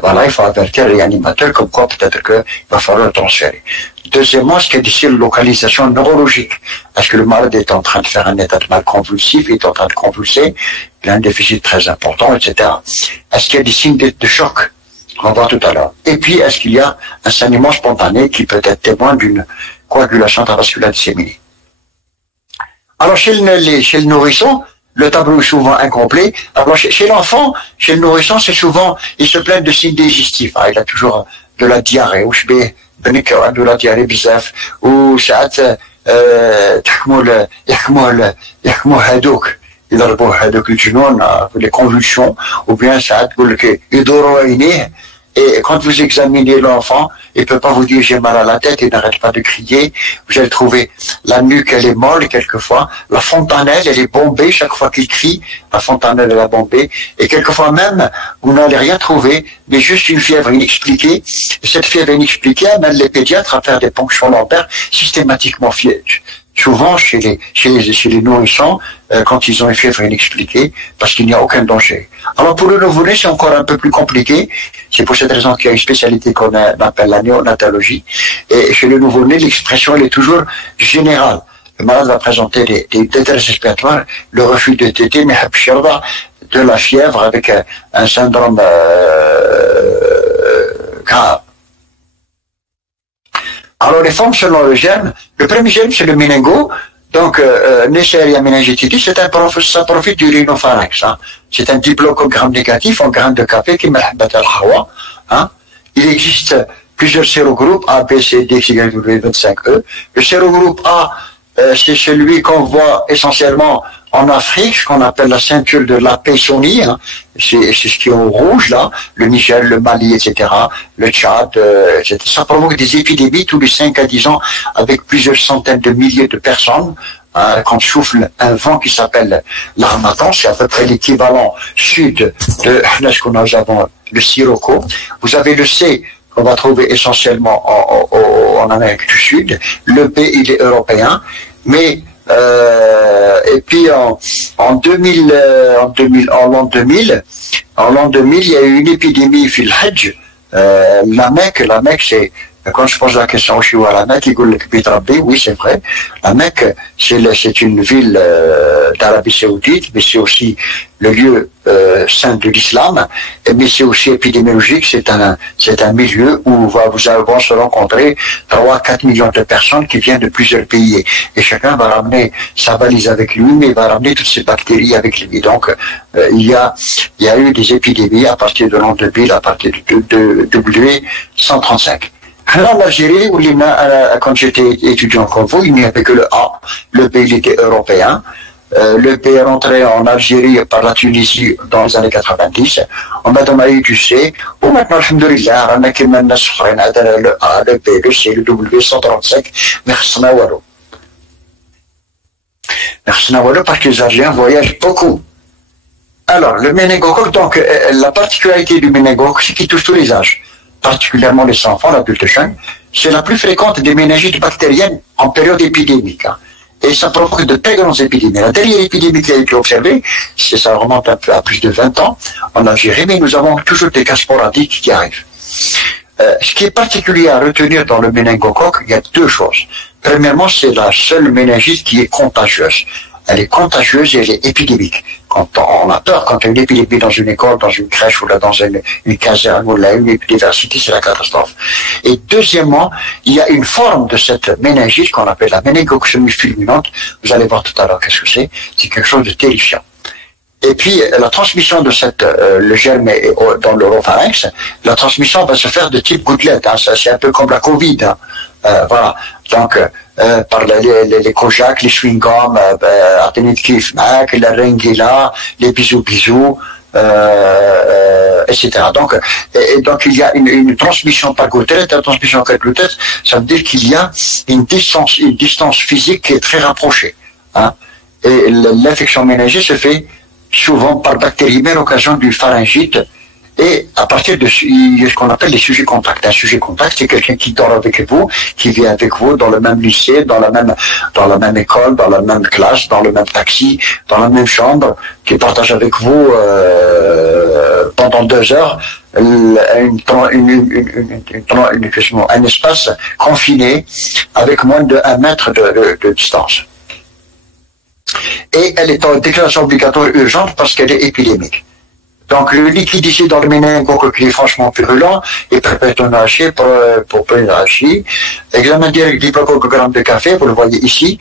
voilà, il faut avertir les réanimateurs comme quoi peut-être qu'il va falloir le transférer. Deuxièmement, est-ce qu'il y a des localisations neurologiques? Est-ce que le malade est en train de faire un état de mal convulsif, il est en train de convulser, il a un déficit très important, etc. Est-ce qu'il y a des signes de choc? On va voir tout à l'heure. Et puis, est-ce qu'il y a un saignement spontané qui peut être témoin d'une coagulation intravasculaire disséminée? Alors, chez le nourrisson, le tableau est souvent incomplet. Alors, chez l'enfant, chez le nourrisson, c'est souvent, il se plaint de signes digestifs. Ah, il a toujours de la diarrhée, ou de la diarrhée bizarre, ou ça les convulsions, ou bien ça et quand vous examinez l'enfant, il ne peut pas vous dire j'ai mal à la tête, il n'arrête pas de crier. Vous allez trouver la nuque, elle est molle quelquefois. La fontanelle, elle est bombée chaque fois qu'il crie. La fontanelle, elle est bombée. Et quelquefois même, vous n'allez rien trouver, mais juste une fièvre inexpliquée. Et cette fièvre inexpliquée amène les pédiatres à faire des ponctions lombaires systématiquement souvent chez les nourrissons, quand ils ont une fièvre inexpliquée, parce qu'il n'y a aucun danger. Alors pour le nouveau-né, c'est encore un peu plus compliqué. C'est pour cette raison qu'il y a une spécialité qu'on appelle la néonatologie. Et chez le nouveau-né, l'expression, elle est toujours générale. Le malade va présenter des détresse respiratoires, le refus de téter, mais de la fièvre avec un syndrome grave. Alors les formes selon le germe, le premier germe c'est le méningo, donc Neisseria meningitidis, ça profite du rhinopharynx. Hein. C'est un diplocogramme négatif en graines de café qui m'ahabat al-hawa. Hein. Il existe plusieurs sérogroupes A, B, C, D, X, Y, W, 25E. Le sérogroupe A, c'est celui qu'on voit essentiellement en Afrique, ce qu'on appelle la ceinture de la Paysonie, hein. C'est ce qui est en rouge là, le Niger, le Mali, etc., le Tchad, etc. Ça provoque des épidémies tous les 5 à 10 ans avec plusieurs centaines de milliers de personnes. Quand souffle un vent qui s'appelle l'harmattan, c'est à peu près l'équivalent sud de ce que nous avons, le sirocco. Vous avez le C qu'on va trouver essentiellement en Amérique du Sud. Le B, il est européen, mais et puis en l'an 2000, il y a eu une épidémie fil Hajj. La Mecque, c'est quand je pose la question au Chinois, la Mecque, oui, c'est vrai. La Mecque, c'est une ville d'Arabie Saoudite, mais c'est aussi le lieu saint de l'islam, mais c'est aussi épidémiologique, c'est un milieu où vont se rencontrer 3-4 millions de personnes qui viennent de plusieurs pays. Et chacun va ramener sa valise avec lui, mais il va ramener toutes ces bactéries avec lui. Donc, il y a eu des épidémies à partir de l'an 2000, à partir de W135. Alors, en Algérie, quand j'étais étudiant comme vous, il n'y avait que le A. Le B, il était européen. Le B est rentré en Algérie par la Tunisie dans les années 90. On a donné du C. Ou maintenant, alhamdoulilah, on a le A, le B, le C, le W135. Merci Nawalo. Merci Nawalo parce que les Algériens voyagent beaucoup. Alors, le méningocoque, donc, la particularité du méningocoque, c'est qu'il touche tous les âges, particulièrement les enfants, l'adulte jeune. C'est la plus fréquente des méningites bactériennes en période épidémique. Hein. Et ça provoque de très grandes épidémies. La dernière épidémie qui a été observée, ça remonte à plus de 20 ans en Algérie, mais nous avons toujours des cas sporadiques qui arrivent. Ce qui est particulier à retenir dans le méningocoque, il y a deux choses. Premièrement, c'est la seule méningite qui est contagieuse. Elle est contagieuse et elle est épidémique. Quand on a peur, quand il y a une épidémie dans une école, dans une crèche ou là dans une caserne ou là une université, c'est la catastrophe. Et deuxièmement, il y a une forme de cette méningite qu'on appelle la méningococcémie fulminante. Vous allez voir tout à l'heure qu'est-ce que c'est. C'est quelque chose de terrifiant. Et puis, la transmission de le germe dans l'oropharynx, la transmission va se faire de type gouttelette. Hein. C'est un peu comme la Covid. Hein. Voilà. Donc, par les Kojak, les chewing-gums, Atenit Kif Mac, la Rengila, les bisous, etc. Donc, il y a une transmission par gouttelette, la transmission par gouttelette, ça veut dire qu'il y a une distance physique qui est très rapprochée. Hein. Et l'infection méningée se fait souvent par bactéries, mais à l'occasion du pharyngite, et à partir de ce qu'on appelle les sujets contacts. Un sujet contact, c'est quelqu'un qui dort avec vous, qui vit avec vous dans le même lycée, dans la même école, dans la même classe, dans le même taxi, dans la même chambre, qui partage avec vous pendant 2 heures un espace confiné avec moins de 1 mètre de distance. Et elle est en déclaration obligatoire urgente parce qu'elle est épidémique. Donc le liquide ici dans le méningocoque qui est franchement purulent et perpétuaché pour pénétracher. Examen direct d'hypococcogramme de café, vous le voyez ici.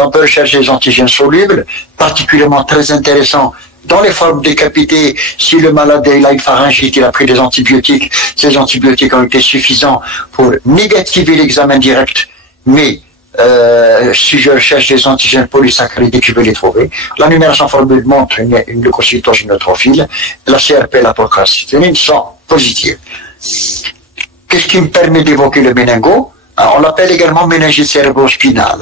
On peut rechercher les antigènes solubles, particulièrement très intéressant dans les formes décapitées. Si le malade a une pharyngite, il a pris des antibiotiques, ces antibiotiques ont été suffisants pour négativer l'examen direct, mais si je recherche des antigènes polysaccharidiques, je vais les trouver. La numération formule montre une leucocytose neutrophile. La CRP et la procrastinine sont positives. Qu'est-ce qui me permet d'évoquer le méningo? On l'appelle également méningite cérébrospinale.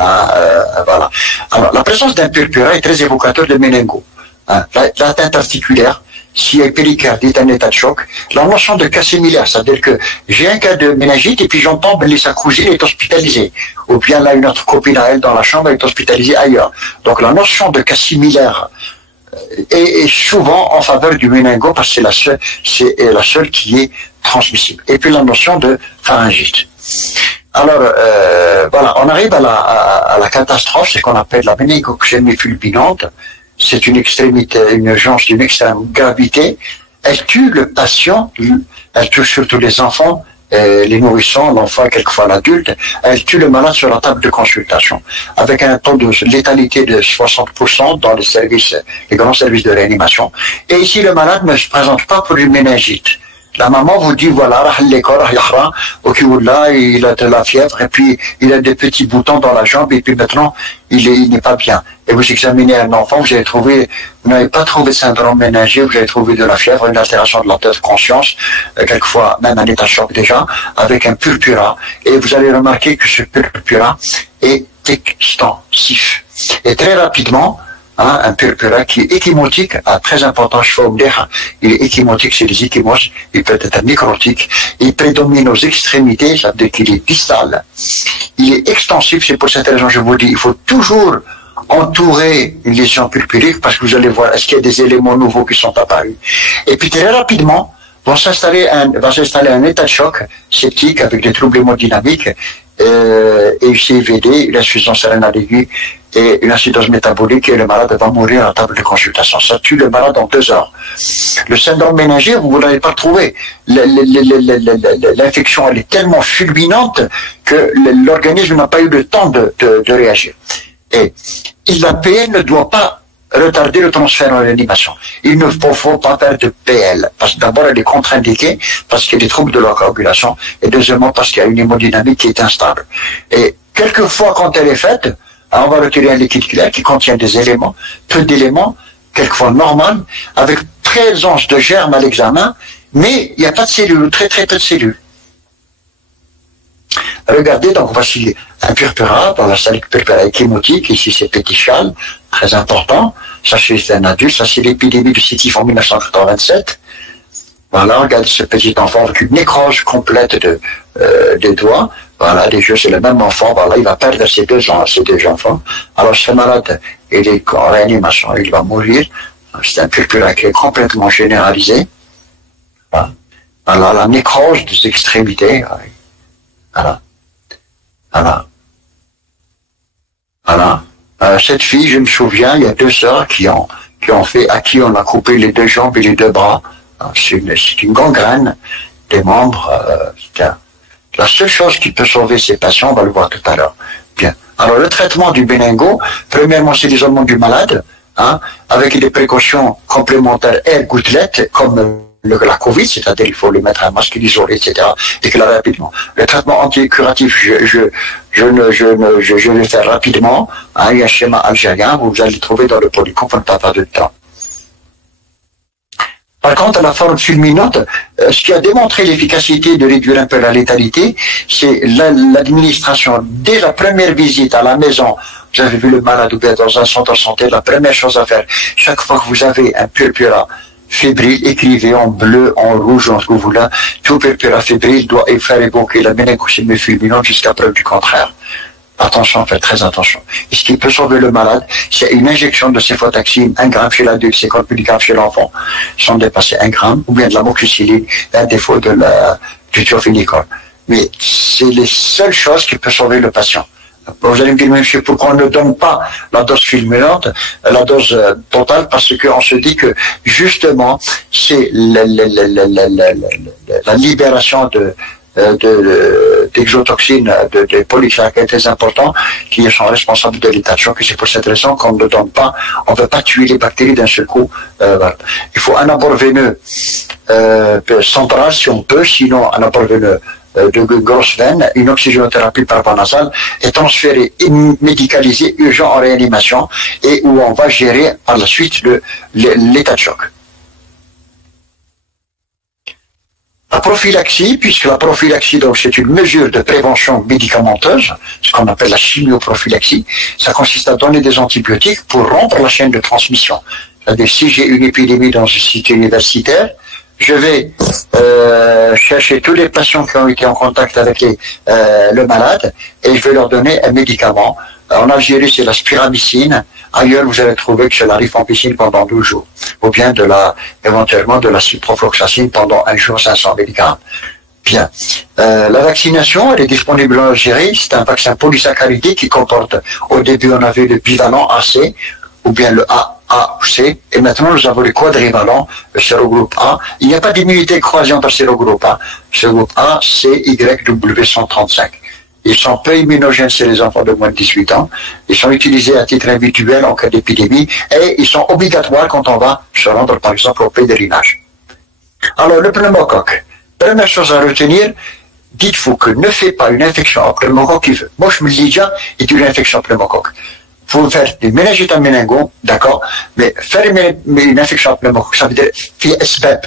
Voilà. Alors, la présence d'un purpura est très évocateur de méningo. L'atteinte articulaire, s'il y a péricardite, un état de choc, la notion de cas similaire, c'est-à-dire que j'ai un cas de méningite et puis j'entends que sa cousine est hospitalisée, ou bien là une autre copine à elle dans la chambre est hospitalisée ailleurs. Donc la notion de cas similaire est souvent en faveur du méningo parce que c'est la seule qui est transmissible. Et puis la notion de pharyngite. Alors, voilà, on arrive à la catastrophe, c'est qu'on appelle la méningococcémie fulminante. C'est une urgence d'une extrême gravité. Elle tue le patient, elle tue surtout les enfants, les nourrissons, l'enfant et quelquefois l'adulte. Elle tue le malade sur la table de consultation, avec un taux de létalité de 60% dans les grands services de réanimation. Et ici, le malade ne se présente pas pour une méningite. La maman vous dit, voilà, ok, là, il a de la fièvre, et puis il a des petits boutons dans la jambe, et puis maintenant, il n'est pas bien. Et vous examinez un enfant, vous n'avez pas trouvé de syndrome méningé, vous avez trouvé de la fièvre, une altération de la tête de conscience, quelquefois même un état de choc déjà, avec un purpura. Et vous allez remarquer que ce purpura est extensif. Et très rapidement, un purpura qui est échymotique, très important, il est échymotique, c'est les ecchymoses, il peut être microtique, il prédomine aux extrémités, ça veut dire qu'il est distal, il est extensif, c'est pour cette raison je vous dis, il faut toujours entourer une lésion purpurique parce que vous allez voir, est-ce qu'il y a des éléments nouveaux qui sont apparus. Et puis très rapidement, va s'installer un état de choc septique avec des troubles hémodynamiques, et une CVD, une insuffisance rénale aiguë, et une acidose métabolique, et le malade va mourir à la table de consultation. Ça tue le malade en 2 heures. Le syndrome méningé, vous ne l'avez pas trouvé. L'infection, elle est tellement fulminante que l'organisme n'a pas eu le temps de réagir. Et l'APL ne doit pas retarder le transfert en réanimation. Il ne faut pas faire de PL, parce que d'abord elle est contre-indiquée, parce qu'il y a des troubles de la coagulation, et deuxièmement parce qu'il y a une hémodynamique qui est instable. Et quelquefois, quand elle est faite, on va retirer un liquide clair qui contient des éléments, peu d'éléments, quelquefois normal, avec présence de germes à l'examen, mais il n'y a pas de cellules, très très peu de cellules. Regardez, donc voici un purpura dans la salle purpura échymotique, ici c'est pétichal, très important, ça c'est un adulte, ça c'est l'épidémie du sétif en 1987. Voilà, regarde ce petit enfant avec une nécrose complète des doigts. Voilà, les yeux, c'est le même enfant. Voilà, il va perdre ses deux enfants. Alors, ce malade, il est en réanimation, il va mourir. C'est un purpura qui est complètement généralisé. Voilà. Voilà, la nécrose des extrémités. Voilà. Voilà. Voilà. Cette fille, je me souviens, il y a 2 sœurs qui ont fait, à qui on a coupé les 2 jambes et les 2 bras. C'est une gangrène des membres. La seule chose qui peut sauver ces patients, on va le voir tout à l'heure. Bien. Alors, le traitement du méningo, premièrement, c'est l'isolement du malade, avec des précautions complémentaires et gouttelettes, comme la Covid, c'est-à-dire il faut lui mettre un masque isolé, etc., déclarer rapidement. Le traitement anticuratif, je vais faire rapidement. Il y a un schéma algérien, vous allez le trouver dans le polycom, on ne perd pas de temps. Par contre, la forme fulminante, ce qui a démontré l'efficacité de réduire un peu la létalité, c'est l'administration. Dès la première visite à la maison, vous avez vu le malade ou bien dans un centre de santé, la première chose à faire, chaque fois que vous avez un purpura fébrile, écrivez en bleu, en rouge, en ce que vous voulez, tout purpura fébrile doit faire évoquer la méningocytome fulminante jusqu'à preuve du contraire. Attention, faites très attention. Et ce qui peut sauver le malade, c'est une injection de céfotaxime, 1 gramme chez l'adulte, 50 mg chez l'enfant, sans dépasser 1 gramme, ou bien de l'amoxicilline, un défaut du thiophénicol. Mais c'est les seules choses qui peuvent sauver le patient. Vous allez me dire, monsieur, pourquoi on ne donne pas la dose fulminante, la dose totale, parce qu'on se dit que, justement, c'est la libération d'exotoxines, de polysaccharides très importants qui sont responsables de l'état de choc. Et c'est pour cette raison qu'on ne donne pas, on ne veut pas tuer les bactéries d'un seul coup. Voilà. Il faut un apport veineux central si on peut, sinon un apport veineux de grosse veine, une oxygénothérapie par voie nasale est transférée et médicalisée urgent en réanimation et où on va gérer par la suite l'état de choc. La prophylaxie, puisque la prophylaxie, donc, c'est une mesure de prévention médicamenteuse, ce qu'on appelle la chimioprophylaxie, ça consiste à donner des antibiotiques pour rompre la chaîne de transmission. C'est-à-dire, si j'ai une épidémie dans un site universitaire, je vais chercher tous les patients qui ont été en contact avec le malade et je vais leur donner un médicament. En Algérie, c'est la spiramycine. Ailleurs, vous allez trouver que c'est la rifampicine pendant 12 jours. Ou bien éventuellement de la ciprofloxacine pendant 1 jour, 500 mg. Bien. La vaccination, elle est disponible en Algérie. C'est un vaccin polysaccharidé qui comporte, au début, on avait le bivalent AC, ou bien le A ou C, et maintenant nous avons le quadrivalent, le sérogroupe A. Il n'y a pas d'immunité croisée entre sérogroupe A. Sérogroupe A, C, Y, W 135. Ils sont peu immunogènes chez les enfants de moins de 18 ans. Ils sont utilisés à titre individuel en cas d'épidémie et ils sont obligatoires quand on va se rendre, par exemple, au pèlerinage. Alors, le pneumocoque. Première chose à retenir, dites-vous que ne faites pas une infection au pneumocoque qui veut. Moi, je me le dis déjà, est une infection pneumocoque. Vous pouvez faire des méningites à méningo, d'accord, mais faire une infection pneumocoque, ça veut dire FSBEP.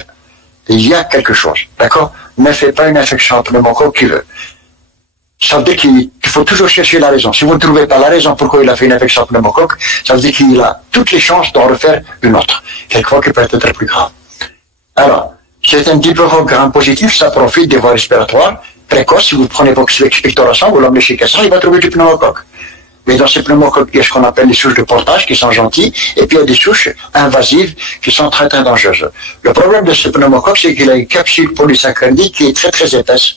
Il y a quelque chose, d'accord? Ne faites pas une infection pneumocoque qui veut. Ça veut dire qu'il faut toujours chercher la raison. Si vous ne trouvez pas la raison pourquoi il a fait une infection pneumocoque, ça veut dire qu'il a toutes les chances d'en refaire une autre. Quelquefois qui peut être plus grave. Alors, c'est un diplocoque gram-positif, ça profite des voies respiratoires précoces. Si vous prenez votre expectoration, vous l'emmenez chez quelqu'un, il va trouver du pneumocoque. Mais dans ces pneumocoques, il y a ce qu'on appelle les souches de portage qui sont gentilles, et puis il y a des souches invasives qui sont très très dangereuses. Le problème de ce pneumocoque, c'est qu'il a une capsule polysaccharide qui est très très épaisse.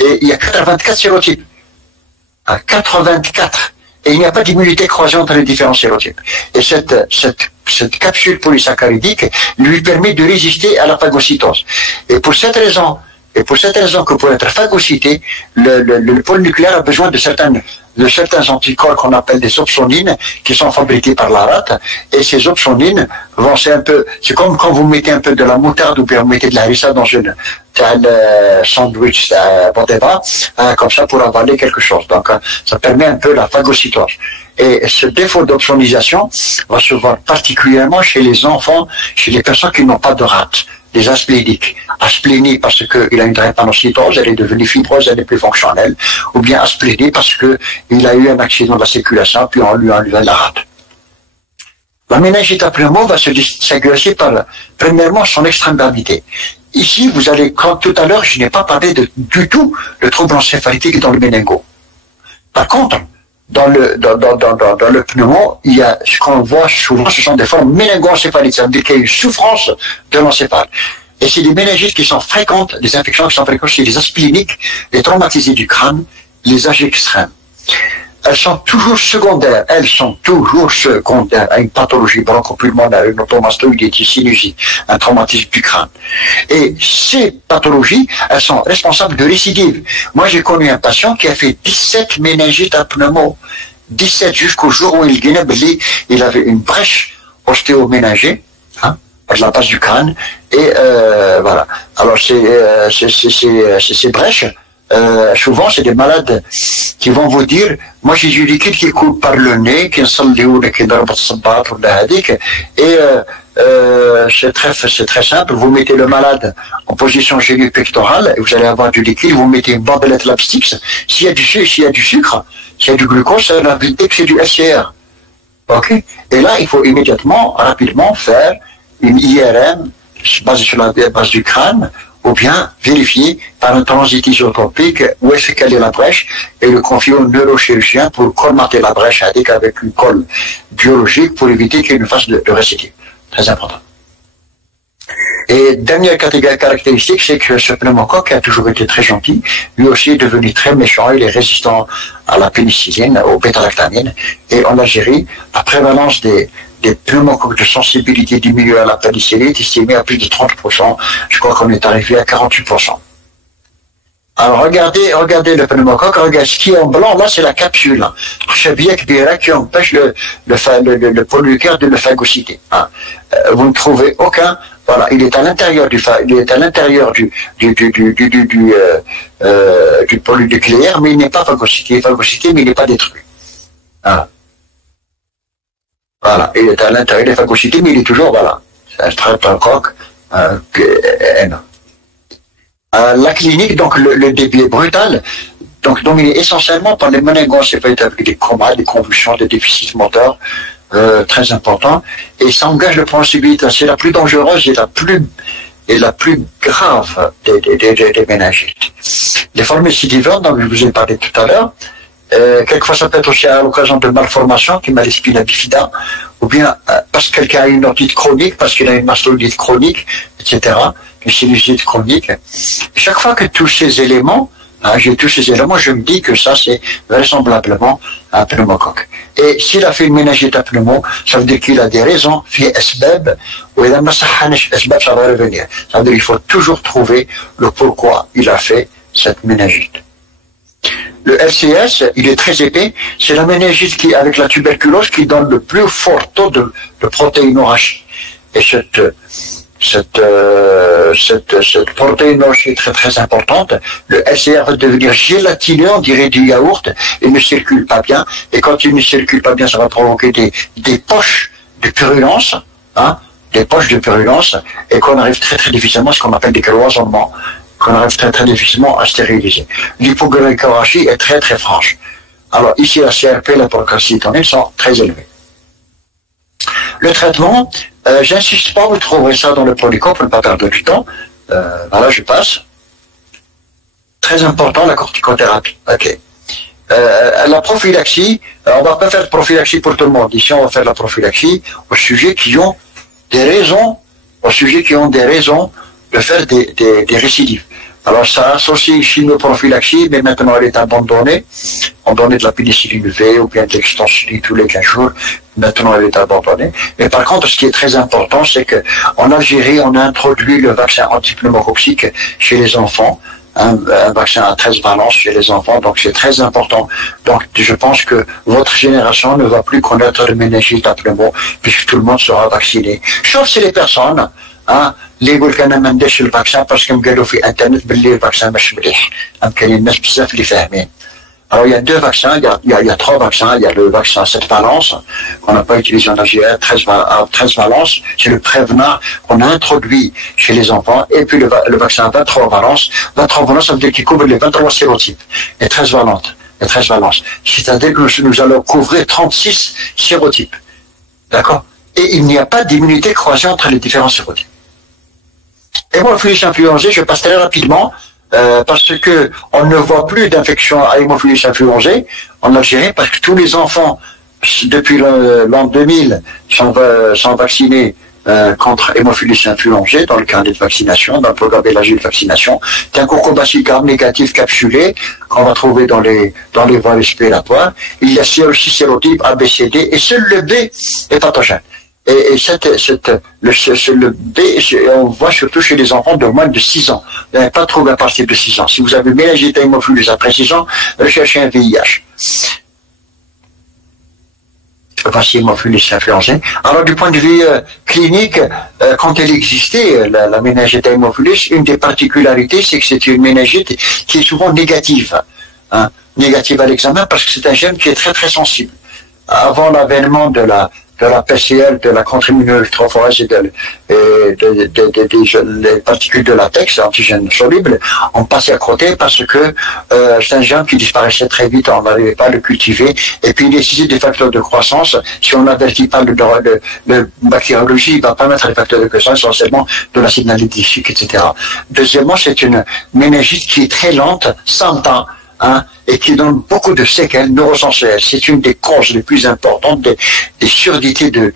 Et il y a 84 sérotypes. 84. Et il n'y a pas d'immunité croisée entre les différents sérotypes. Et cette capsule polysaccharidique lui permet de résister à la phagocytose. Et pour cette raison que pour être phagocyté, le pôle nucléaire a besoin de certains anticorps qu'on appelle des opsonines qui sont fabriqués par la rate. Et ces opsonines c'est comme quand vous mettez un peu de la moutarde ou bien vous mettez de la harissa dans un sandwich, whatever, comme ça pour avaler quelque chose. Donc, ça permet un peu la phagocytose. Et ce défaut d'opsonisation va se voir particulièrement chez les enfants, chez les personnes qui n'ont pas de rate. Les aspléniques. Asplénie parce qu'il a une drépanocytose, elle est devenue fibreuse, elle n'est plus fonctionnelle. Ou bien asplénie parce qu'il a eu un accident de la circulation, puis on lui a enlevé la rate. La méningite à pneumo va se distinguer par, premièrement, son extrême gravité. Ici, comme tout à l'heure, je n'ai pas parlé du tout le trouble encéphalitique dans le méningo. Par contre, dans le pneumo, il y a ce qu'on voit souvent, ce sont des formes méningo-encéphaliques. Ça veut dire qu'il y a une souffrance de l'encéphale. Et c'est des méningites qui sont fréquentes, des infections qui sont fréquentes chez les aspléniques, les traumatisés du crâne, les âges extrêmes. Elles sont toujours secondaires à une pathologie bronchopulmonaire, une automastoïdite, une sinusite, un traumatisme du crâne. Et ces pathologies, elles sont responsables de récidives. Moi, j'ai connu un patient qui a fait 17 méningites à pneumo, 17 jusqu'au jour où il avait une brèche ostéoméningée, hein, de la base du crâne, et voilà. Alors ces brèches, souvent c'est des malades qui vont vous dire, moi j'ai du liquide qui coule par le nez, qui et c'est très simple, vous mettez le malade en position génupectorale et vous allez avoir du liquide, vous mettez une bandelette Lapstix, s'il y a du sucre, s'il y a du glucose, ça va impliquer que c'est du SCR. Ok? Et là, il faut immédiatement, rapidement faire une IRM basée sur la base du crâne, ou bien vérifier par un transit isotopique où est-ce qu'elle est la brèche et le confier au neurochirurgien pour colmater la brèche avec une colle biologique pour éviter qu'il y ait une phase de récidive. Très important. Et dernière catégorie caractéristique, c'est que ce pneumocoque a toujours été très gentil. Lui aussi est devenu très méchant. Il est résistant à la pénicilline, aux bêta-lactamines. Et en Algérie, la prévalence des pneumocoques de sensibilité du milieu à la pénicilline est estimée à plus de 30%. Je crois qu'on est arrivé à 48%. Alors regardez le pneumocoque, regardez ce qui est en blanc, là c'est la capsule. Qui empêche le polynucléaire de le phagocyter. Hein. Vous ne trouvez aucun, voilà, il est à l'intérieur du polynucléaire, mais il n'est pas phagocyté. Il est phagocyté, mais il n'est pas détruit. Voilà. Voilà, il est à l'intérieur, il est phagocyté, mais il est toujours, voilà. C'est un streptocoque énorme. La clinique, donc le début est brutal, donc dominé essentiellement par les méningoencéphalite avec des comas, des convulsions, des déficits moteurs très importants, et ça engage le bronchiolite. C'est la plus dangereuse et la plus grave des méningites. Les formes récidivantes, dont je vous ai parlé tout à l'heure, quelquefois ça peut être aussi à l'occasion de malformations, qui m'a les spina bifida, ou bien parce que quelqu'un a une otite chronique, parce qu'il a une mastoïdite chronique, etc., une sinusite chronique. Chaque fois que tous ces éléments, je me dis que ça c'est vraisemblablement un pneumocoque. Et s'il a fait une méningite à pneumo, ça veut dire qu'il a des raisons, ou il a ça va revenir. Ça veut dire qu'il faut toujours trouver le pourquoi il a fait cette méningite. Le LCS, il est très épais, c'est la méningite qui, avec la tuberculose, qui donne le plus fort taux de protéinorachie. Et cette protéinorachie est très très importante. Le LCR va devenir gélatineux, on dirait du yaourt, et ne circule pas bien. Et quand il ne circule pas bien, ça va provoquer des poches de purulence, hein, et qu'on arrive très très difficilement, ce qu'on appelle des cloisonnements, qu'on arrive très très difficilement à stériliser. L'hypoglycémie est très très franche. Alors ici, la CRP et la procalcitonine sont très élevées. Le traitement, j'insiste pas, vous trouverez ça dans le Prodico pour ne pas perdre du temps. Voilà, je passe. Très important, la corticothérapie. Ok. La prophylaxie, on va pas faire de prophylaxie pour tout le monde. Ici, on va faire la prophylaxie aux sujets qui ont des raisons, de faire des récidives. Alors ça associe chimioprophylaxie, mais maintenant elle est abandonnée. On donnait de la pénicilline V ou bien de l'extensiline tous les 15 jours. Maintenant elle est abandonnée. Mais par contre, ce qui est très important, c'est que en Algérie, on a introduit le vaccin antipneumococcique chez les enfants. Un vaccin à 13 valences chez les enfants, donc c'est très important. Donc je pense que votre génération ne va plus connaître le méningite à pneumo, puisque tout le monde sera vacciné. Sauf si les personnes, hein, اللي يقول لك انا ما نديرش الفاكسان باسكو قالوا في انترنت باللي الفاكسان مش مليح. كاينين الناس بزاف اللي فاهمين. Alors il y a deux vaccins, il y a trois vaccins, il y a le vaccin 7 valences qu'on n'a pas utilisé en Algérie, 13 valences, c'est le Prévenard qu'on a introduit chez les enfants, et puis le vaccin 23 valences. 23 valences, ça veut dire qu'il couvre les 23 sérotypes, les 13 valences. C'est-à-dire que nous allons couvrir 36 sérotypes. D'accord? Et il n'y a pas d'immunité croisée entre les différents sérotypes. Hémophilus influenzae, je passe très rapidement, parce que on ne voit plus d'infection à hémophilus influenzae en Algérie, parce que tous les enfants, depuis l'an 2000, sont vaccinés contre hémophilus influenzae dans le carnet de vaccination, dans le programme élargi de vaccination. C'est un cocobacille gram négatif capsulé qu'on va trouver dans les voies respiratoires. Il y a aussi sérotype A, B, C, D, et seul le B est pathogène. Et le B, on voit surtout chez les enfants de moins de 6 ans. Vous n'avez pas trouvé à partir de 6 ans. Si vous avez méningite hémophilus après 6 ans, recherchez un VIH. Voici hémophilus influenzae. Alors, du point de vue clinique, quand elle existait, la méningite hémophilus, une des particularités, c'est que c'est une méningite qui est souvent négative. Hein, négative à l'examen parce que c'est un gène qui est très très sensible. Avant l'avènement de la PCL, de la contre-immunoélectrophorèse et des particules de latex, antigènes solubles, on passait à côté parce que c'est un gène qui disparaissait très vite, on n'arrivait pas à le cultiver, et puis il nécessite des facteurs de croissance. Si on n'avertit pas le bactériologie, il ne va pas mettre les facteurs de croissance, essentiellement de l'acide natrique, etc. Deuxièmement, c'est une méningite qui est très lente, sans temps, hein, et qui donne beaucoup de séquelles neurosensorielles. C'est une des causes les plus importantes des surdités du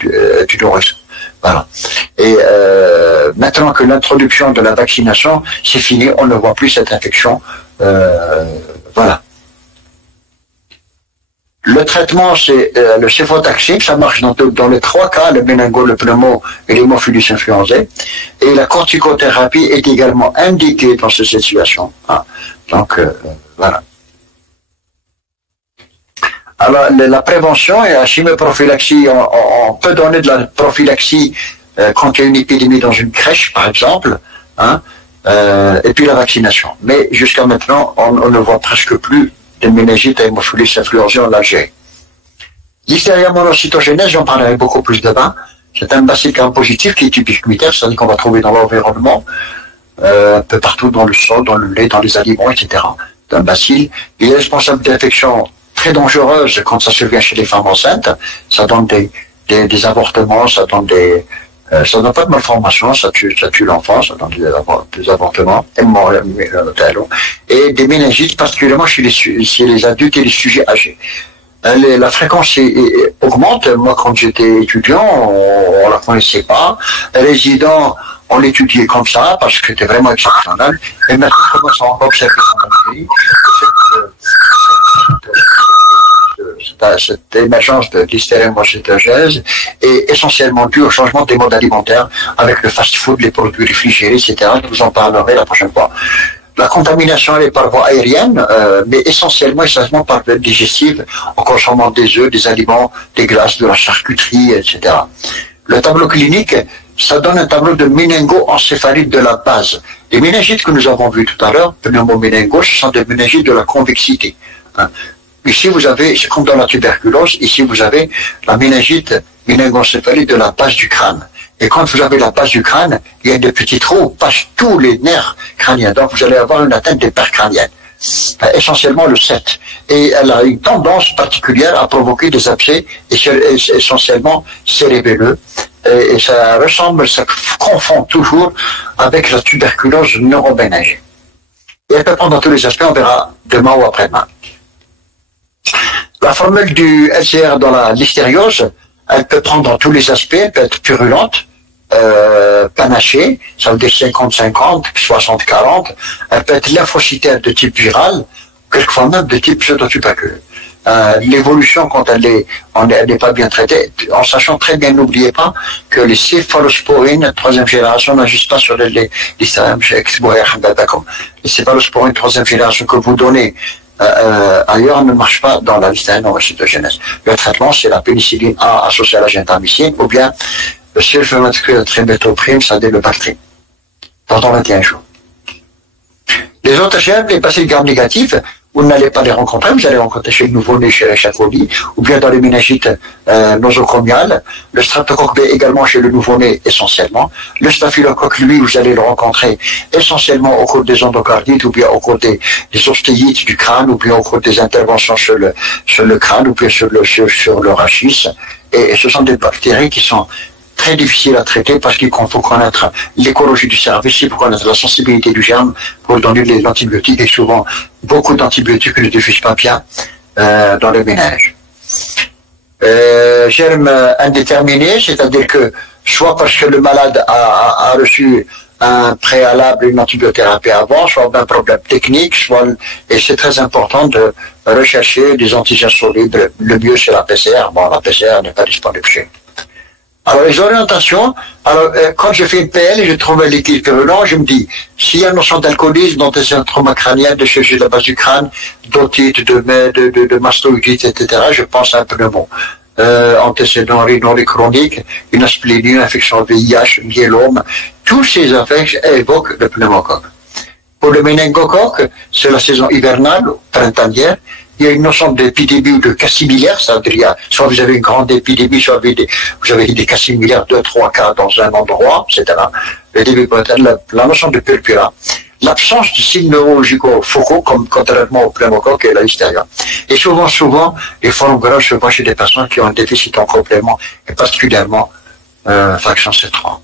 nourrisson. Voilà. Et maintenant que l'introduction de la vaccination, c'est fini, on ne voit plus cette infection. Voilà. Le traitement, c'est le céfotaxime, ça marche dans les 3 cas, le méningo, le pneumo et l'hémophilus influenzae. Et la corticothérapie est également indiquée dans cette situation. Hein. Donc, voilà. Alors, la prévention et la chimio-prophylaxie, on peut donner de la prophylaxie quand il y a une épidémie dans une crèche, par exemple, hein, et puis la vaccination. Mais jusqu'à maintenant, on ne voit presque plus de méningite à hémophilus influenzae en Algérie. Listeria monocytogénèse, j'en parlerai beaucoup plus demain. C'est un bacille gram-positif qui est ubiquitaire, c'est-à-dire qu'on va trouver dans l'environnement, un peu partout dans le sol, dans le lait, dans les aliments, etc. C'est un bacille. Il est responsable d'infections très dangereuse quand ça survient chez les femmes enceintes. Ça donne des avortements, ça donne pas de malformations, ça tue l'enfant, ça donne des avortements, et des méningites, particulièrement chez les adultes et les sujets âgés. La fréquence augmente. Moi, quand j'étais étudiant, on la connaissait pas. Résident, on l'étudiait comme ça, parce que c'était vraiment exceptionnel. Et maintenant, on commence à observer dans le pays cette émergence de listeria monocytogène est essentiellement due au changement des modes alimentaires avec le fast-food, les produits réfrigérés, etc. Je vous en parlerai la prochaine fois. La contamination, elle est par voie aérienne, mais essentiellement par voie digestive, en consommant des œufs, des aliments, des glaces, de la charcuterie, etc. Le tableau clinique, ça donne un tableau de méningo-encéphalite de la base. Les méningites que nous avons vues tout à l'heure, pneumoméningo, ce sont des méningites de la convexité. Hein. Ici, vous avez, c'est comme dans la tuberculose, ici, vous avez la méningite méningoencéphalite de la base du crâne. Et quand vous avez la base du crâne, il y a des petits trous où passent tous les nerfs crâniens. Donc, vous allez avoir une atteinte des paires crâniennes. Essentiellement le 7. Et elle a une tendance particulière à provoquer des abcès, essentiellement cérébelleux. Et ça ressemble, ça confond toujours avec la tuberculose neuroméningée. Et elle peut prendre dans tous les aspects, on verra demain ou après-demain. La formule du LCR dans la listériose, elle peut prendre dans tous les aspects, elle peut être purulente, panachée, ça veut dire 50-50, 60-40, elle peut être lymphocytaire de type viral, quelquefois même de type pseudotuberculeux. L'évolution, quand elle n'est pas bien traitée, en sachant très bien, n'oubliez pas que les céphalosporines, 3e génération, n'agissent pas sur les listérium chez les céphalosporines 3e génération que vous donnez ailleurs ne marche pas dans la listeria monocytogénèse. Le traitement, c'est la pénicilline A associée à la gentamicine ou bien le sulfaméthoprime, ça le Bactrim, pendant 21 jours. Les autres germes, les bacilles gram négatifs, vous n'allez pas les rencontrer, vous allez rencontrer chez le nouveau-né, chez les coli, ou bien dans les méningites nosocomiales, le streptocoque B également chez le nouveau-né essentiellement, le staphylocoque, lui, vous allez le rencontrer essentiellement au cours des endocardites, ou bien au cours des ostéites du crâne, ou bien au cours des interventions sur le crâne, ou bien sur le rachis, et ce sont des bactéries qui sont très difficile à traiter parce qu'il faut connaître l'écologie du service, il faut connaître la sensibilité du germe pour donner les antibiotiques et souvent beaucoup d'antibiotiques ne diffusent pas bien dans le ménage. Germe indéterminé, c'est-à-dire que soit parce que le malade a reçu un préalable, une antibiothérapie avant, soit d'un problème technique, et c'est très important de rechercher des antigènes solubles. Le mieux, c'est la PCR. Bon, la PCR n'est pas disponible chez nous. Alors, les orientations, quand je fais une PL et je trouve un liquide purulent, je me dis, s'il y a une notion d'alcoolisme, d'antécédent trauma crânien, de chirurgie de la base du crâne, d'otite, de mastoïdite, etc., je pense à un pneumo. Antécédents rénaux chroniques, une asplénie, une infection VIH, myélome, tous ces affections évoquent le pneumocoque. Pour le méningocoque, c'est la saison hivernale, printanière. Il y a une notion d'épidémie ou de cas similaires, c'est-à-dire soit vous avez une grande épidémie, soit vous avez des cas similaires, 2-3 cas dans un endroit, etc. Le début, la notion de purpura. L'absence de signes neurologico-focaux, comme contrairement au pneumocoque et à la listeria. Et souvent, les formes graves se voient chez des personnes qui ont un déficit en complément, et particulièrement fraction C3.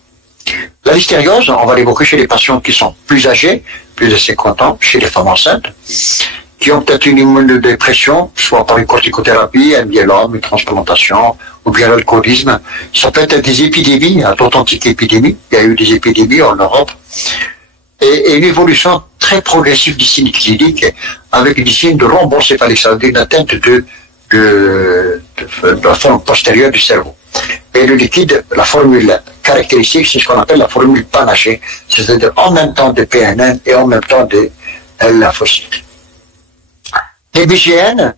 La listériose, on va l'évoquer chez les patients qui sont plus âgés, plus de 50 ans, chez les femmes enceintes, qui ont peut-être une immunodépression, soit par une corticothérapie, un myélome, une transplantation, ou bien l'alcoolisme. Ça peut être des épidémies, d'authentiques épidémies. Il y a eu des épidémies en Europe. Et une évolution très progressive du signe clinique, avec des signes de rhomboencéphalique, c'est-à-dire une atteinte de la forme postérieure du cerveau. Et le liquide, la formule caractéristique, c'est ce qu'on appelle la formule panachée, c'est-à-dire en même temps de PNN et en même temps de lymphocytes. Les BGN,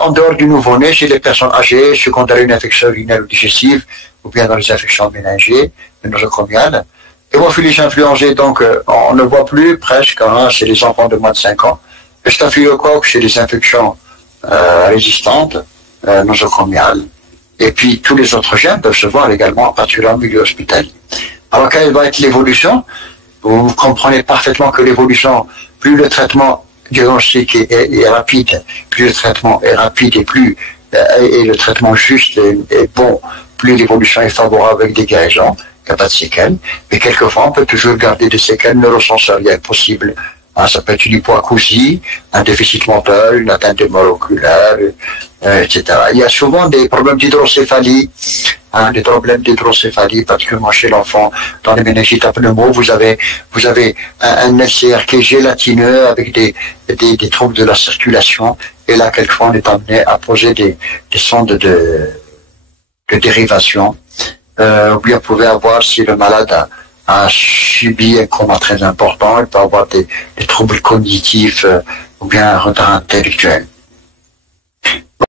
en dehors du nouveau-né, chez les personnes âgées, secondaires à une infection urinaire ou digestive, ou bien dans les infections méningées, nosocomiales. Hémophilie influenzée, donc, on ne voit plus presque, hein, chez les enfants de moins de 5 ans. Le staphylocoque, chez les infections résistantes, nosocomiales. Et puis, tous les autres gènes peuvent se voir également, particulièrement en milieu hospitalier. Alors, quelle va être l'évolution? Vous comprenez parfaitement que l'évolution, plus le traitement diagnostic est rapide, plus le traitement est rapide et le traitement juste est bon, plus l'évolution est favorable avec des guérisons. Il n'y a pas de séquelles, mais quelquefois on peut toujours garder des séquelles neurosensorielles possibles. Hein, ça peut être une hypoacousie, un déficit mental, une atteinte moléculaire, etc. Il y a souvent des problèmes d'hydrocéphalie, des problèmes d'hydrocéphalie, particulièrement chez l'enfant. Dans les méningites à pneumo, vous avez un LCR qui est gélatineux avec des troubles de la circulation. Et là, quelquefois, on est amené à poser des sondes de dérivation. Ou bien vous pouvez avoir, si le malade a subi un coma très important, il peut avoir des troubles cognitifs ou bien un retard intellectuel.